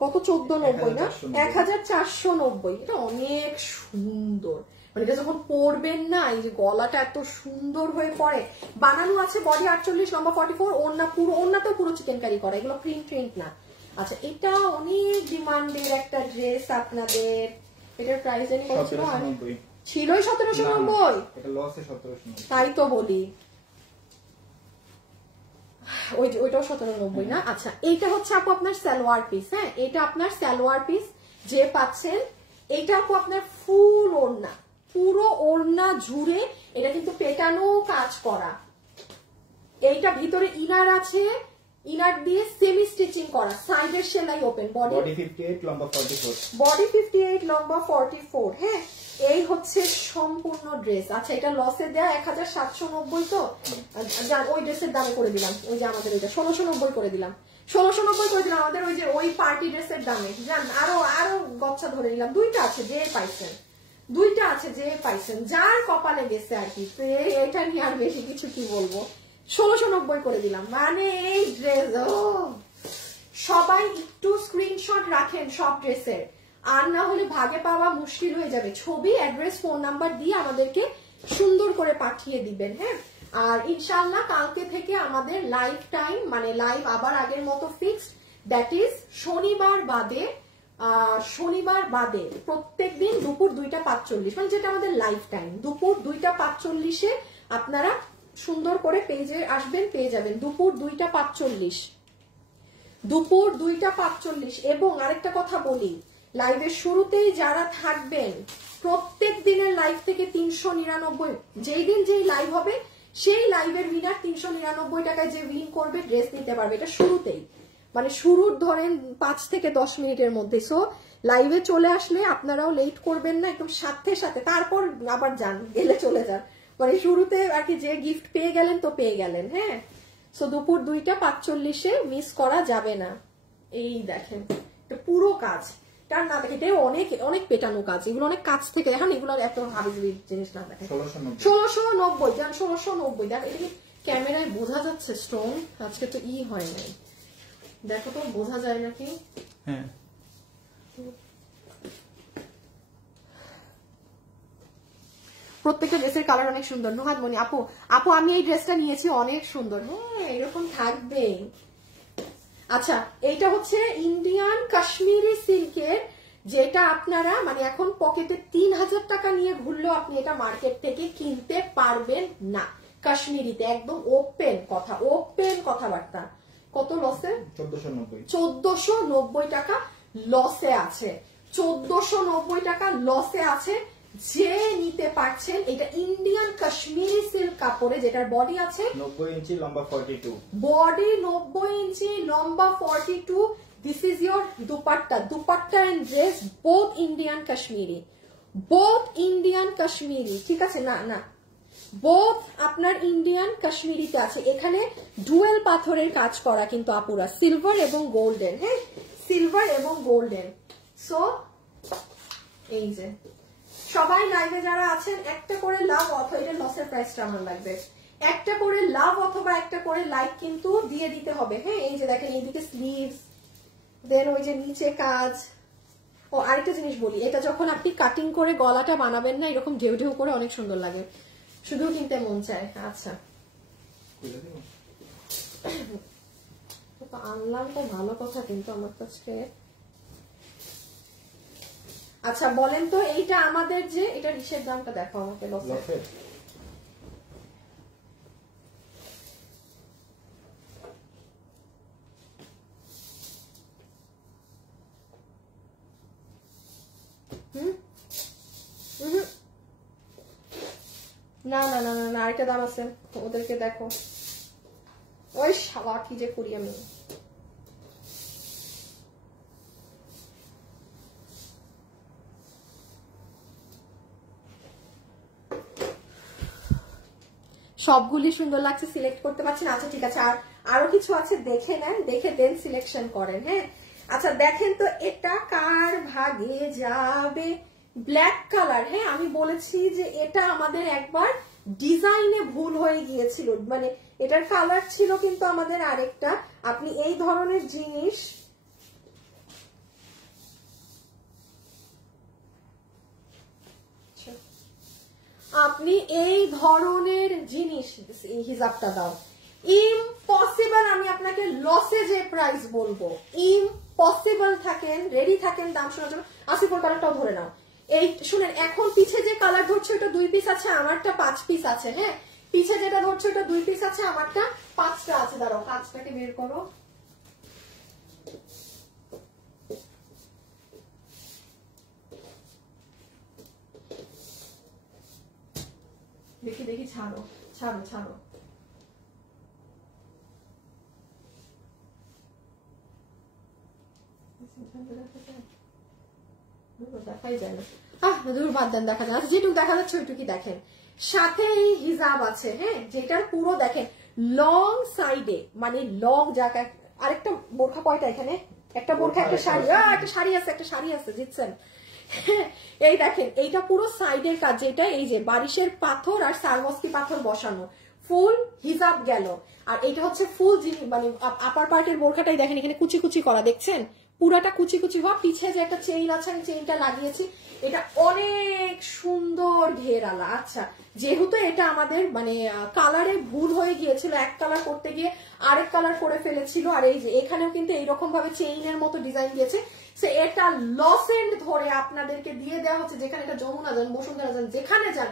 কত? 1490 না, 1490। এটা অনেক সুন্দর, মানে এটা যখন পরবেন না, এই যে গলাটা এত সুন্দর হয়ে পড়ে। বানানো আছে বডি 48, লম্বা 44, ওড়না পুরো, ওড়নাতেও পুরো চিকেন কারি করা, এগুলো প্রিন্ট না। আচ্ছা, এটা অনেক ডিমান্ডের একটা ড্রেস আপনাদের। এটার প্রাইস জানি কত ছিল? ছিলই 1790। এটা লসে 1790। তাই তো বলি, ওইটাও 1790 না। আচ্ছা, এইটা হচ্ছে আপু আপনার সালোয়ার পিস। হ্যাঁ, এটা আপনার সালোয়ার পিস যে পাচ্ছেন। এটা আপু আপনার ফুল ওড়না, পুরো ওড়না জুড়ে এটা কিন্তু পেটানো কাজ করা। এইটা ভিতরে ইনার আছে, ইনার দিয়ে সেমি স্টিচিং করা, সাইডের সেলাই ওপেন। বডি 58 লম্বা 44, বডি 58 লম্বা 44। হ্যাঁ, এই হচ্ছে সম্পূর্ণ ড্রেস। আচ্ছা, এটা লসে দেয়া 1790 তো, ওই ড্রেসের দামে করে দিলাম। ওই যে আমাদের ওইটা 1690 করে দিলাম, 1690 করে দিলাম আমাদের ওই যে ওই পার্টি ড্রেসের দামে। জান, আরো গচ্ছা ধরে নিলাম। দুইটা আছে যে পাইছেন, দুইটা আছে যে পাইছেন, যার কপালে গেছে আর কি। এটা নিয়ে আর বেশি কিছু কি বলবো, 1690 করে দিলাম। মানে এই ড্রেস, সবাই একটু স্ক্রিনশট রাখেন সব ড্রেসের, আর না হলে ভাগে পাওয়া মুশকিল হয়ে যাবে। ছবি, অ্যাড্রেস, ফোন নাম্বার দিয়ে আমাদেরকে সুন্দর করে পাঠিয়ে দিবেন। হ্যাঁ, আর ইনশাআল্লাহ কালকে থেকে আমাদের লাইভ টাইম মানে লাইভ আবার আগের মতো ফিক্সড, দ্যাট ইজ শনিবার বাদে প্রত্যেকদিন দুপুর 2:45, মানে যেটা আমাদের লাইভ টাইম, দুপুর 2:45 আপনারা সুন্দর করে পেজে আসবেন, পেয়ে যাবেন দুপুর 2:45, দুপুর 2:45। এবং আরেকটা কথা বলি, লাইভের শুরুতেই যারা থাকবেন প্রত্যেক দিনের লাইভ থেকে 399, যেই দিন যেই লাইভ হবে সেই লাইভের উইনার 399 টাকায় যে উইন করবে ড্রেস নিতে পারবে। এটা শুরুতেই, মানে শুরুর ধরেন 5 থেকে 10 মিনিটের মধ্যে। সো লাইভে চলে আসলে আপনারাও লেট করবেন না, একদম সাথে সাথে, তারপর আবার যান, গেলে চলে যান, মানে শুরুতে আর কি যে গিফট পেয়ে গেলেন তো পেয়ে গেলেন। হ্যাঁ, সো দুপুর 2:45 মিস করা যাবে না। এই দেখেন পুরো কাজ, টার না দেখে, এটা অনেক অনেক পেটানো কাজ, এগুলো অনেক কাছ থেকে দেখেন, এগুলো এত হাবিজাবি জিনিস না দেখেন। 1690 যান, 1690 দেখ। এটা কি ক্যামেরায় বোঝা যাচ্ছে স্টোন, আজকে তো হয় নাই, দেখো তো বোঝা যায় নাকি। হ্যাঁ প্রত্যেকটা ড্রেসের কালার অনেক সুন্দর। নুহাদ মনি আপু, আপু আমি এই ড্রেসটা নিয়েছি, অনেক সুন্দর। হ্যাঁ এরকম থাকবে। আচ্ছা এইটা হচ্ছে ইন্ডিয়ান কাশ্মীরি সিল্কের, যেটা আপনারা মানে এখন পকেটে 3000 টাকা নিয়ে ঘুরলেও আপনি এটা মার্কেট থেকে কিনতে পারবেন না। কাশ্মীরিতে একদম ওপেন কথা, ওপেন কথাবার্তা। কত লসে? 1490 টাকা লসে আছে, 1490 টাকা লসে আছে। যে নিতে পারছেন, এটা ইন্ডিয়ান কাশ্মীরি সিল্ক কাপড়ে, যেটার বডি আছে 90 ইঞ্চি লম্বা 42, বডি 90 ইঞ্চি লম্বা 42। This is your dupatta, dupatta and dress both Indian Kashmiri, both Indian Kashmiri, ঠিক আছে না না বোথ আপনার ইন্ডিয়ান কাশ্মীরিতে আছে। এখানে ডুয়েল পাথরের কাজ করা কিন্তু আপুরা, সিলভার এবং গোল্ডেন। হ্যাঁ সিলভার এবং গোল্ডেন। সো এই যে সবাই লাইভে যারা আছেন একটা করে লাভ অথবা এটা লসের প্রাইসটা আমার লাগবে, একটা করে লাভ অথবা একটা করে লাইক কিন্তু দিয়ে দিতে হবে। হ্যাঁ এই যে দেখেন এইদিকে স্লিভস, দেন ওই যে নিচে কাজ। ও আরেকটা জিনিস বলি, এটা যখন আপনি কাটিং করে গলাটা বানাবেন না এরকম ঢেউ ঢেউ করে, অনেক সুন্দর লাগে, শুধু কিনতে মন চায়। আচ্ছা তো আনলাম তো ভালো কথা, কিন্তু আমার কাছে। আচ্ছা বলেন তো এইটা আমাদের যে এটা রিসের দামটা দেখো আমাকে লসে। না না না না আরেকটা দাম আছে, ওদেরকে দেখো। ওই শালা কি যে করি আমি। সবগুলি সুন্দর লাগছে, সিলেক্ট করতে পারছেন। আচ্ছা ঠিক আছে, আর আরো কিছু আছে দেখে নেন, দেখে দেন সিলেকশন করেন। হ্যাঁ আচ্ছা দেখেন তো এটা কার ভাগে যাবে, ব্ল্যাক কালার। হ্যাঁ আমি বলেছি যে এটা আমাদের একবার ডিজাইনে ভুল হয়ে গিয়েছিল, মানে এটার কালার ছিল কিন্তু আমাদের আরেকটা। আপনি এই ধরনের জিনিস আপনি এই ধরনের জিনিস হিসাবটা দাও, ইম্পসিবল। আমি আপনাকে লসে যে প্রাইস বলবো, ইম্পসিবল। থাকেন রেডি, থাকেন দাম শোনার জন্য। আসিফুল কালারটাও ধরে নাও। এই শুনেন, এখন পিছে যে কালার ধরছে ওটা 2 পিস আছে, আমারটা 5 পিস আছে। হ্যাঁ পিছে যেটা ধরছে ওটা 2 পিস আছে, আমারটা 5টা আছে। দাঁড়াও কাজটাকে বের করো। দেখি দেখি, ছাড়ো ছাড়ো ছাড়ো। দেখাই যায় না, দূর বাদ দেন, দেখা যায় যেটুকু দেখা যাচ্ছে ওইটুকুই দেখেন। সাথে এই হিজাব আছে, হ্যাঁ যেটার পুরো দেখেন লং সাইডে, মানে লং জায়গা। আরেকটা বোরখা কয়টা এখানে, একটা বোরখা একটা শাড়ি, একটা শাড়ি আছে, একটা শাড়ি আছে, জিতছেন। এই দেখেন এইটা পুরো সাইডের কাজ, যেটা এই যে বারিশের পাথর আর সারমস্কি পাথর বসানো, ফুল হিজাব গেল। আর এটা হচ্ছে ফুল জিনিস, মানে আপার পার্টের বোরখাটাই দেখেন এখানে কুচি কুচি করা, দেখছেন পুরাটা কুচি কুচি হওয়া। পিছে যে একটা চেইন আছে, আমি চেইনটা লাগিয়েছি, এটা অনেক সুন্দর ঘেরালা। আচ্ছা যেহেতু এটা আমাদের মানে কালারে ভুল হয়ে গিয়েছিল, এক কালার করতে গিয়ে আরেক কালার করে ফেলেছিল। আর এই যে এখানেও কিন্তু এইরকম ভাবে চেইনের মতো ডিজাইন দিয়েছে। সে এটা লস এন্ড ধরে আপনাদেরকে দিয়ে দেওয়া হচ্ছে, যেখানে এটা যমুনা যান, বসুন্ধরা যান, যেখানে যান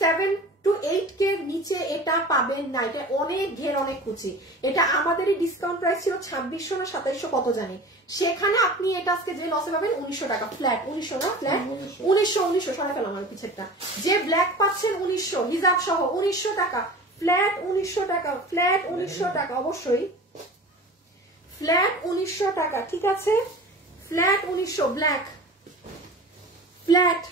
7 to 8K নিচে এটা পাবেন না। এটা অনেক ঘের, অনেক কুচি। এটা আমাদেরই ডিসকাউন্ট প্রাইস ছিল 2600 না 2700 কত জানি, সেখানে আপনি এটা আজকে যে লসে পাবেন 1900 টাকা ফ্ল্যাট। 1900 না ফ্ল্যাট 1900 সরাই ফেলাম আমার পিছেরটা। যে ব্ল্যাক পাচ্ছেন 1900 হিজাব সহ 1900 টাকা ফ্ল্যাট, 1900 টাকা ফ্ল্যাট, 1900 টাকা অবশ্যই ফ্ল্যাট 1900 টাকা, ঠিক আছে ফ্ল্যাট 1900 ব্ল্যাক ফ্ল্যাট।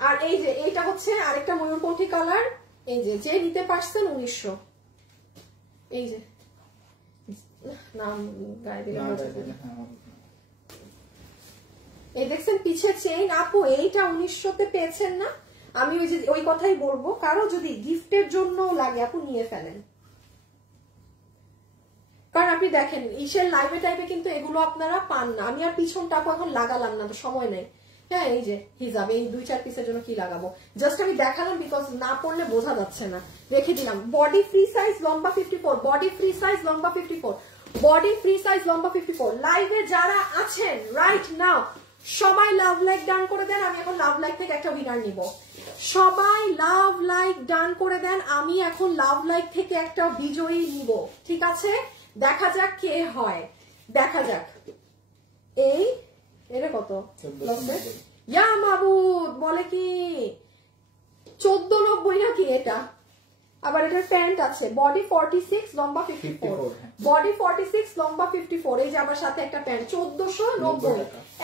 আর এই যে এইটা হচ্ছে আরেকটা ময়ূরকণ্ঠী কালার, এই যে যে নিতে পারছেন 1900। এই যে নাম গায়ে দিলাম, এই দেখছেন পিছে চেইন। আপু এইটা 1900 তে পেয়েছেন না, আমি ওই কথাই বলবো, কারো যদি গিফটের জন্য লাগে আপু নিয়ে ফেলেন, কারণ আপনি দেখেন ইসের লাইভে টাইপে কিন্তু এগুলো আপনারা পান না। আমি আর পিছনটা এখন লাগালাম না, তো সময় নেই। হ্যাঁ, এই যে হিজাব, এই 2-4 পিসের জন্য কি লাগাবো, জাস্ট আমি দেখালাম বিকজ না পড়লে বোঝা যাচ্ছে না, রেখে দিলাম। বডি ফ্রি সাইজ লম্বা 54, বডি ফ্রি সাইজ লম্বা 54, বডি ফ্রি সাইজ লম্বা 54। লাইভে যারা আছেন রাইট নাও সবাই লাভ লাইক ডান করে দেন, আমি এখন লাভ লাইক থেকে একটা উইনার নিব। সবাই লাভ লাইক ডান করে দেন, আমি এখন লাভ লাইক থেকে একটা বিজয়ী নিব। ঠিক আছে, দেখা যাক কে হয়, দেখা যাক। এটা কত? ইয়া মাবুদ বলে কি 1490 নাকি এটা? আবার এটার প্যান্ট আছে, বডি 46 লম্বা 54, বডি 46 লম্বা 54। এই যে আমার সাথে একটা প্যান্ট 1490,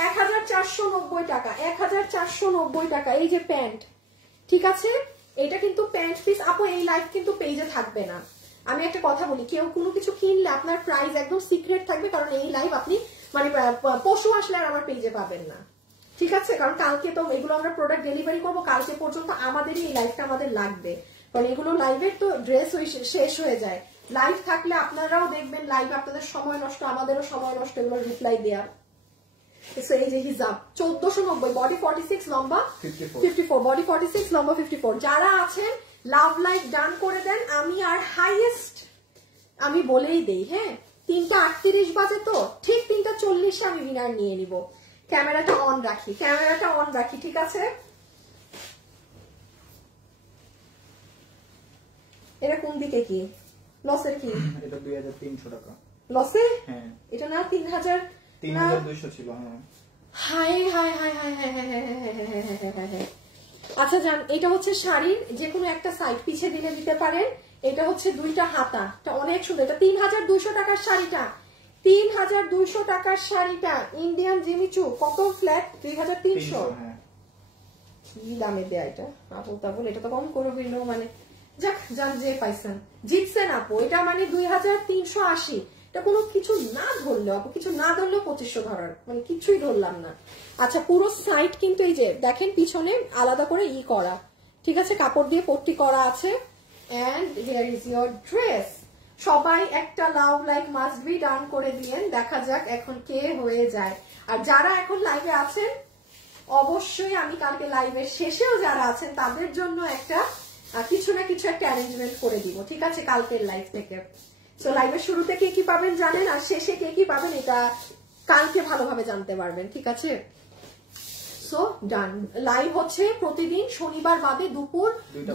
1490 টাকা, 1490 টাকা এই যে প্যান্ট। ঠিক আছে, এটা কিন্তু প্যান্ট পিস আপু। এই লাইভ কিন্তু পেজে থাকবে না। আমি একটা কথা বলি, কেউ কোনো কিছু কিনলে আপনার প্রাইস একদম সিক্রেট থাকবে, কারণ এই লাইভ আপনি মানে পশু আসলে আর আমার পেজে পাবেন না। ঠিক আছে, কারণ কালকে তো এগুলো আমরা প্রোডাক্ট ডেলিভারি করবো, কালকে পর্যন্ত আমাদেরই এই লাইভটা আমাদের লাগবে, কারণ এগুলো লাইভের তো ড্রেস শেষ হয়ে যায়। লাইভ থাকলে আপনারাও দেখবেন লাইভ, আপনাদের সময় নষ্ট, আমাদেরও সময় নষ্ট এগুলো রিপ্লাই দেওয়ার। এই যে হিজাব 1490, বডি 46 লম্বা 54, বডি 46 লম্বা 54। যারা আছেন লাভ লাইক ডান করে দেন। আমি আর হাইয়েস্ট আমি বলেই দেই, হ্যাঁ 3:38 বাজে, তো ঠিক 3:40 আমি উইনার নিয়ে নিব। ক্যামেরাটা অন রাখি, ক্যামেরাটা অন রাখি। ঠিক আছে, এটা কোন দিকে কি লসের? কি এটা 2300 টাকা লসে? হ্যাঁ, এটা না 3200 ছিল। হ্যাঁ, high high high high high high high high. আচ্ছা জান, এটা হচ্ছে শাড়ির যে কোনো একটা সাইড পিছে দিলে দিতে পারেন। এটা হচ্ছে 2টা হাতা, এটা অনেক সুন্দর। এটা 3200 টাকার শাড়িটা, 3200 টাকার শাড়িটা ইন্ডিয়ান জিমিচু। কত ফ্ল্যাট? 2300। কি দামে দেয়া এটা আপু? তাবল এটা তো কম করে হইলো, মানে যাক যান যে পাইছেন জিতছেন আপু। এটা মানে 2380। এটা কোনো কিছু না ধরলেও আপু, কিছু না ধরলেও 2500 ধরার, মানে কিছুই ধরলাম না। আচ্ছা, পুরো সাইড কিন্তু এই যে দেখেন পিছনে আলাদা করে করা, ঠিক আছে, কাপড় দিয়ে পট্টি করা আছে। And here is your dress. সবাই একটা love like must be done করে দিয়েন, দেখা যাক এখন কে হয়ে যায়। আর যারা এখন লাইভে আছেন অবশ্যই আমি কালকে লাইভের শেষেও যারা আছেন তাদের জন্য একটা কিছু না কিছু একটা অ্যারেঞ্জমেন্ট করে দিব। ঠিক আছে, কালকের লাইভ থেকে। সো লাইভের শুরুতে কে কি পাবেন জানেন, আর শেষে কে কি পাবেন এটা কালকে ভালোভাবে জানতে পারবেন। ঠিক আছে, সো ডান। লাইভ হচ্ছে প্রতিদিন শনিবার বাদে দুপুর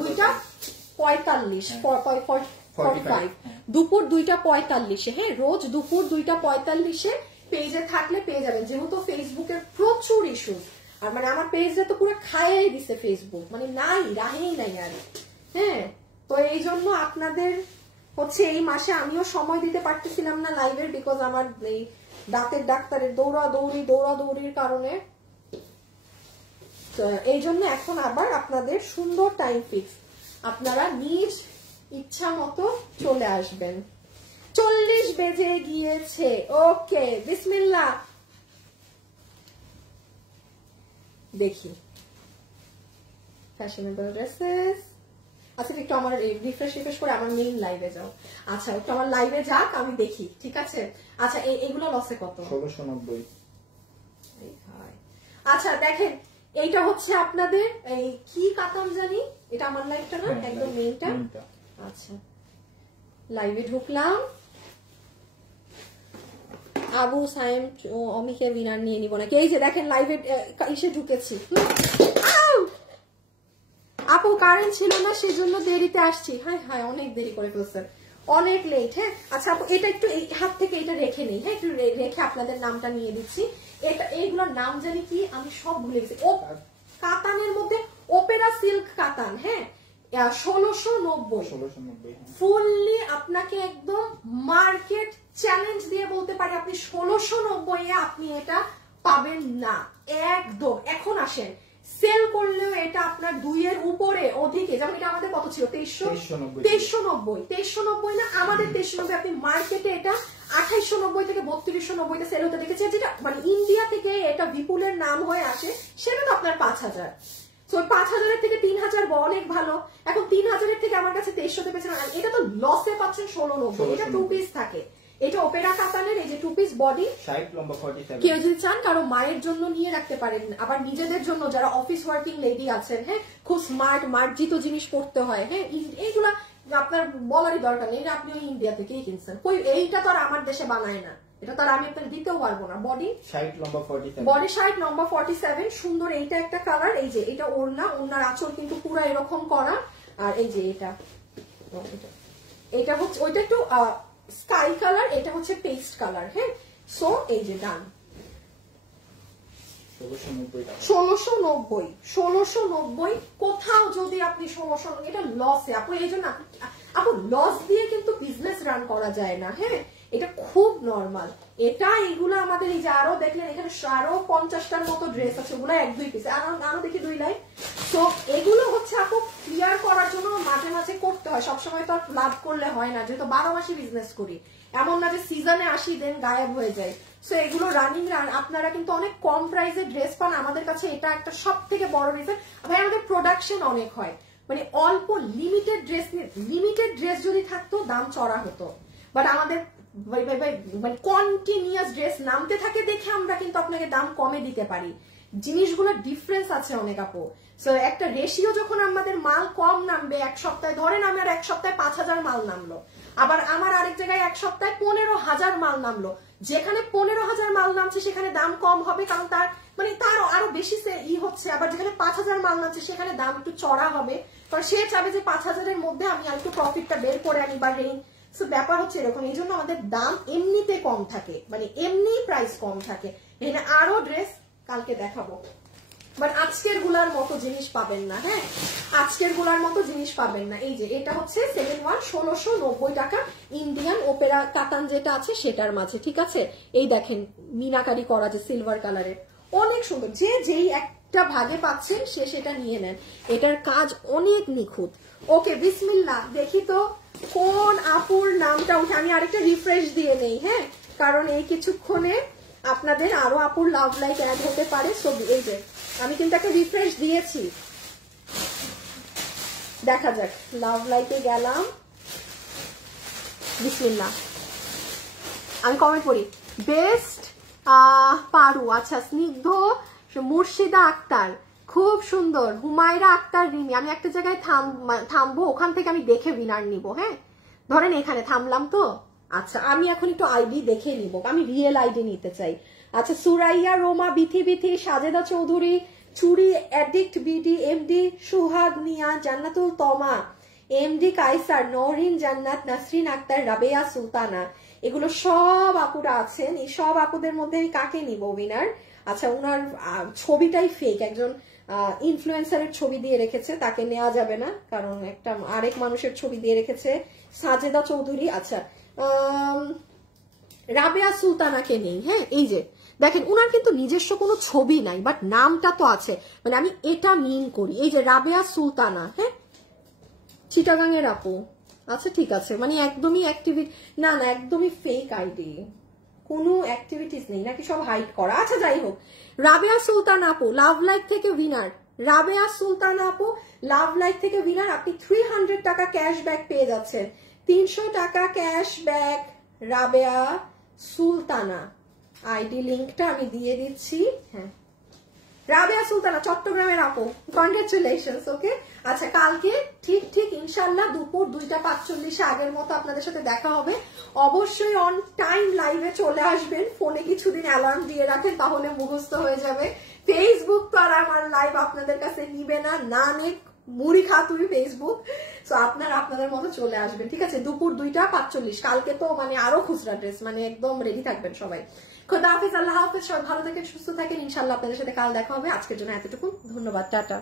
2:45, দুপুর 2:45। হ্যাঁ, রোজ দুপুর 2:45 পেজে থাকলে পেয়ে যাবেন। যেহেতু ফেসবুকের প্রচুর ইস্যু, আর মানে আমার পেজটা তো পুরো খাইয়াই দিছে ফেসবুক, মানে নাই রাহেই নাই আর। হ্যাঁ, তো এই জন্য আপনাদের হচ্ছে এই মাসে আমিও সময় দিতে পারতেছিলাম না লাইভের, বিকজ আমার এই দাঁতের ডাক্তারের দৌড়াদৌড়ির কারণে। এই জন্য এখন আবার আপনাদের সুন্দর টাইম ফিক্স, আপনারা নিজ ইচ্ছা মতো চলে আসবেন। 40 বেজে গিয়েছে। ওকে, বিসমিল্লাহ। দেখি ফ্যাশনেবল ড্রেসেস। আচ্ছা, একটু আমার রিফ্রেশ করে আমার মেইন লাইভে যাও। আচ্ছা, একটু আমার লাইভে যাক, আমি দেখি। ঠিক আছে, আচ্ছা এগুলো লসে কত? 1690। আচ্ছা দেখেন, এইটা হচ্ছে আপনাদের এই কি কাতাম জানি, এটা আমার লাইভটা না, একদম মেইনটা। আচ্ছা, লাইভে ঢুকলাম। আবু সাইম অমিকে উইনার নিয়ে নিব নাকি? এই যে দেখেন লাইভে এসে ঢুকেছি। আপু কারেন্ট ছিল না, সেজন্য দেরিতে আসছি। হাই হাই, অনেক দেরি করে ফেলছেন, অনেক লেট। হ্যাঁ, আচ্ছা আপু এটা একটু এই হাত থেকে এটা রেখে নেই। হ্যাঁ, একটু রেখে আপনাদের নামটা নিয়ে দিচ্ছি। এটা এইগুলোর নাম জানি কি আমি সব ভুলে গেছি। ও কাতানের মধ্যে ওপেরা সিল্ক কাতান। হ্যাঁ, 1690 ফুললি আপনাকে একদম মার্কেট চ্যালেঞ্জ দিয়ে বলতে পারি আপনি 1690 আপনি এটা পাবেন না একদম। এখন আসেন, সেল করলেও এটা আপনার 2-এর উপরে অধিকে, যেমন এটা আমাদের কত ছিল? 2390 না, আমাদের 2390। আপনি মার্কেটে এটা 2890 থেকে 3290 সেল হতে দেখেছেন, যেটা মানে ইন্ডিয়া থেকে এটা বিপুলের নাম হয়ে আসে, সেটা তো আপনার 5000। তো তো 5000 থেকে 3000 অনেক ভালো। এখন 3000 থেকে আমার কাছে 2300 পেয়েছেন, এটা তো লসে পাচ্ছেন 1690। এটা 2 পিস থাকে, এটা ওপেরা কাতানের, এই যে 2 পিস বডি, 60 লম্বা 47। কেউ যদি চান কারো মায়ের জন্য নিয়ে রাখতে পারেন, আবার নিজেদের জন্য যারা অফিস ওয়ার্কিং লেডি আছেন, হ্যাঁ, খুব স্মার্ট মার্জিত জিনিস পড়তে হয়, হ্যাঁ, এইগুলা আপনার বলারই দরকার নেই, আপনি ওই ইন্ডিয়া থেকেই কিনছেন। এইটা তো আর আমার দেশে বানায় না, এটা তো আর আমি আপনাকে দিতেও পারবো না। বডি 60 লম্বা 47, বডি 60 লম্বা 47, সুন্দর। এইটা একটা কালার, এই যে এটা ওড়না, ওড়নার আঁচল কিন্তু পুরো এরকম করা। আর এই যে এটা হচ্ছে ওইটা একটু স্কাই কালার, এটা হচ্ছে পেস্ট কালার, হ্যাঁ। সো এই যে ডান 1690। কোথাও যদি আপনি 1600, এটা লসে আপু, এই জন্য আপু লস দিয়ে কিন্তু বিজনেস রান করা যায় না, হ্যাঁ, এটা খুব নরমাল। এটা এইগুলো আমাদের এই যে আরো দেখলেন এখানে আরো 50টার মতো ড্রেস আছে, ওগুলো 1-2 পিস, আরো দেখি 2 লাইন। তো এগুলো হচ্ছে আপু ক্লিয়ার করার জন্য মাঝে মাঝে করতে হয়, সবসময় তো আর লাভ করলে হয় না, যেহেতু 12 মাসে বিজনেস করি, এমন না যে সিজনে আসি দেন গায়েব হয়ে যায়। সো এগুলো রানিং আপনারা কিন্তু অনেক কম প্রাইসে ড্রেস পান আমাদের কাছে, এটা একটা সব থেকে বড় রিজন। ভাই আমাদের প্রোডাকশন অনেক হয়, মানে অল্প লিমিটেড ড্রেস যদি থাকতো দাম চড়া হতো, বাট আমাদের মানে কন্টিনিউয়াস ড্রেস নামতে থাকে দেখে আমরা কিন্তু আপনাকে দাম কমে দিতে পারি। জিনিসগুলো ডিফারেন্স আছে অনেক আপু। সো একটা রেশিও যখন আমাদের মাল কম নামবে এক সপ্তাহে, ধরেন আমার এক সপ্তাহে 5000 মাল নামলো, আবার আমার আরেক জায়গায় এক সপ্তাহে 15000 মাল নামলো, যেখানে 15000 মাল নামছে সেখানে দাম কম হবে, কারণ তার মানে তার আরো বেশি হচ্ছে। আবার যেখানে 5000 মাল নামছে সেখানে দাম একটু চড়া হবে, কারণ সে চাবে যে 5000-এর মধ্যে আমি আর একটু প্রফিটটা বের করে আনি বা রেঞ্জ। সো ব্যাপার হচ্ছে এরকম, এই জন্য আমাদের দাম এমনিতে কম থাকে, মানে এমনি প্রাইস কম থাকে। এখানে আরো ড্রেস কালকে দেখাবো, বাট আজকের গুলার মতো জিনিস পাবেন না, হ্যাঁ, আজকের গুলার মতো জিনিস পাবেন না। এই যে এটা হচ্ছে 7-1 1690 টাকা, ইন্ডিয়ান ওপেরা কাতান যেটা আছে সেটার মাঝে, ঠিক আছে। এই দেখেন মিনাকারি করা যে সিলভার কালারের, অনেক সুন্দর। যে যেই একটা ভাগে পাচ্ছেন সে সেটা নিয়ে নেন, এটার কাজ অনেক নিখুঁত। ওকে বিসমিল্লাহ, দেখি তো কোন আপুর নামটা উঠে, আমি আরেকটা রিফ্রেশ দিয়ে নেই, হ্যাঁ, কারণ এই কিছুক্ষণে আপনাদের আরো আপুর লাভ লাইক অ্যাড হতে পারে। সো এই যে আমি কিন্তু একটা রিফ্রেশ দিয়েছি, দেখা যাক। লাভ লাইকে গেলাম, বিসমিল্লাহ, আমি কমেন্ট পড়ি। বেস্ট পারু, আচ্ছা, স্নিগ্ধ মুর্শিদা আক্তার, খুব সুন্দর। হুমায়রা আক্তার রিমি, আমি একটা জায়গায় থামবো, ওখান থেকে আমি দেখে উইনার নিব, হ্যাঁ, ধরেন এখানে থামলাম তো। আচ্ছা আমি এখন একটু আইডি দেখে নিব, আমি রিয়েল আইডি নিতে চাই। আচ্ছা সুরাইয়া রোমা, বিথি বিথি, সাজেদা চৌধুরী, চুরি অ্যাডিক্ট বিডি, এমডি সুহাগ মিয়া, জান্নাতুল তমা, এমডি কাইসার, নওরিন জান্নাত, নাসরিন আক্তার, রাবেয়া সুলতানা, এগুলো সব আপুরা আছেন। এই সব আপুদের মধ্যে আমি কাকে নিব উইনার? আচ্ছা উনার ছবিটাই ফেক, একজন ইনফ্লুয়েন্সারের ছবি দিয়ে রেখেছে, তাকে নেওয়া যাবে না, কারণ একটা আরেক মানুষের ছবি দিয়ে রেখেছে, সাজেদা চৌধুরী। আচ্ছা রাবেয়া সুলতানাকে নেই, হ্যাঁ, এই যে দেখেন উনার কিন্তু নিজস্ব কোনো ছবি নাই, বাট নামটা তো আছে, মানে আমি এটা মিন করি। এই যে রাবেয়া সুলতানা, হ্যাঁ, চিটাগাং এর আপু। আচ্ছা ঠিক আছে, মানে একদমই অ্যাক্টিভিটি না, একদমই ফেক আইডি, কোনো অ্যাক্টিভিটিস নেই নাকি, সব হাইড করা। আচ্ছা যাই হোক, রাবেয়া সুলতান আপু লাভ লাইক থেকে উইনার, রাবেয়া সুলতান আপু লাভ লাইক থেকে উইনার। আপনি 300 টাকা ক্যাশব্যাক পেয়ে যাচ্ছেন, 300 টাকা ক্যাশব্যাক। রাবেয়া সুলতানা, আইডি লিঙ্কটা আমি দিয়ে দিচ্ছি, হ্যাঁ, রাবেয়া সুলতানা চট্টগ্রামের আপু, কনগ্রাচুলেশনস। ওকে আচ্ছা, কালকে ঠিক ইনশাল্লাহ দুপুর 2:45 আগের মতো আপনাদের সাথে দেখা হবে। অবশ্যই অন টাইম লাইভে চলে আসবেন, ফোনে কিছুদিন অ্যালার্ম দিয়ে রাখেন, তাহলে মুখস্থ হয়ে যাবে। ফেসবুক তো আর আমার লাইভ আপনাদের কাছে নিবে না, না নে মুড়ি খা তুমি ফেসবুক। সো আপনাদের মতো চলে আসবেন, ঠিক আছে, দুপুর 2:45। কালকে তো মানে আরো খুচরা ড্রেস, মানে একদম রেডি থাকবেন সবাই। খোদা হাফিজ, আল্লাহ হাফিজ, সবাই ভালো থাকেন, সুস্থ থাকেন, ইনশাল্লাহ আপনাদের সাথে কাল দেখা হবে। আজকের জন্য এতটুকু, ধন্যবাদ, টাটা।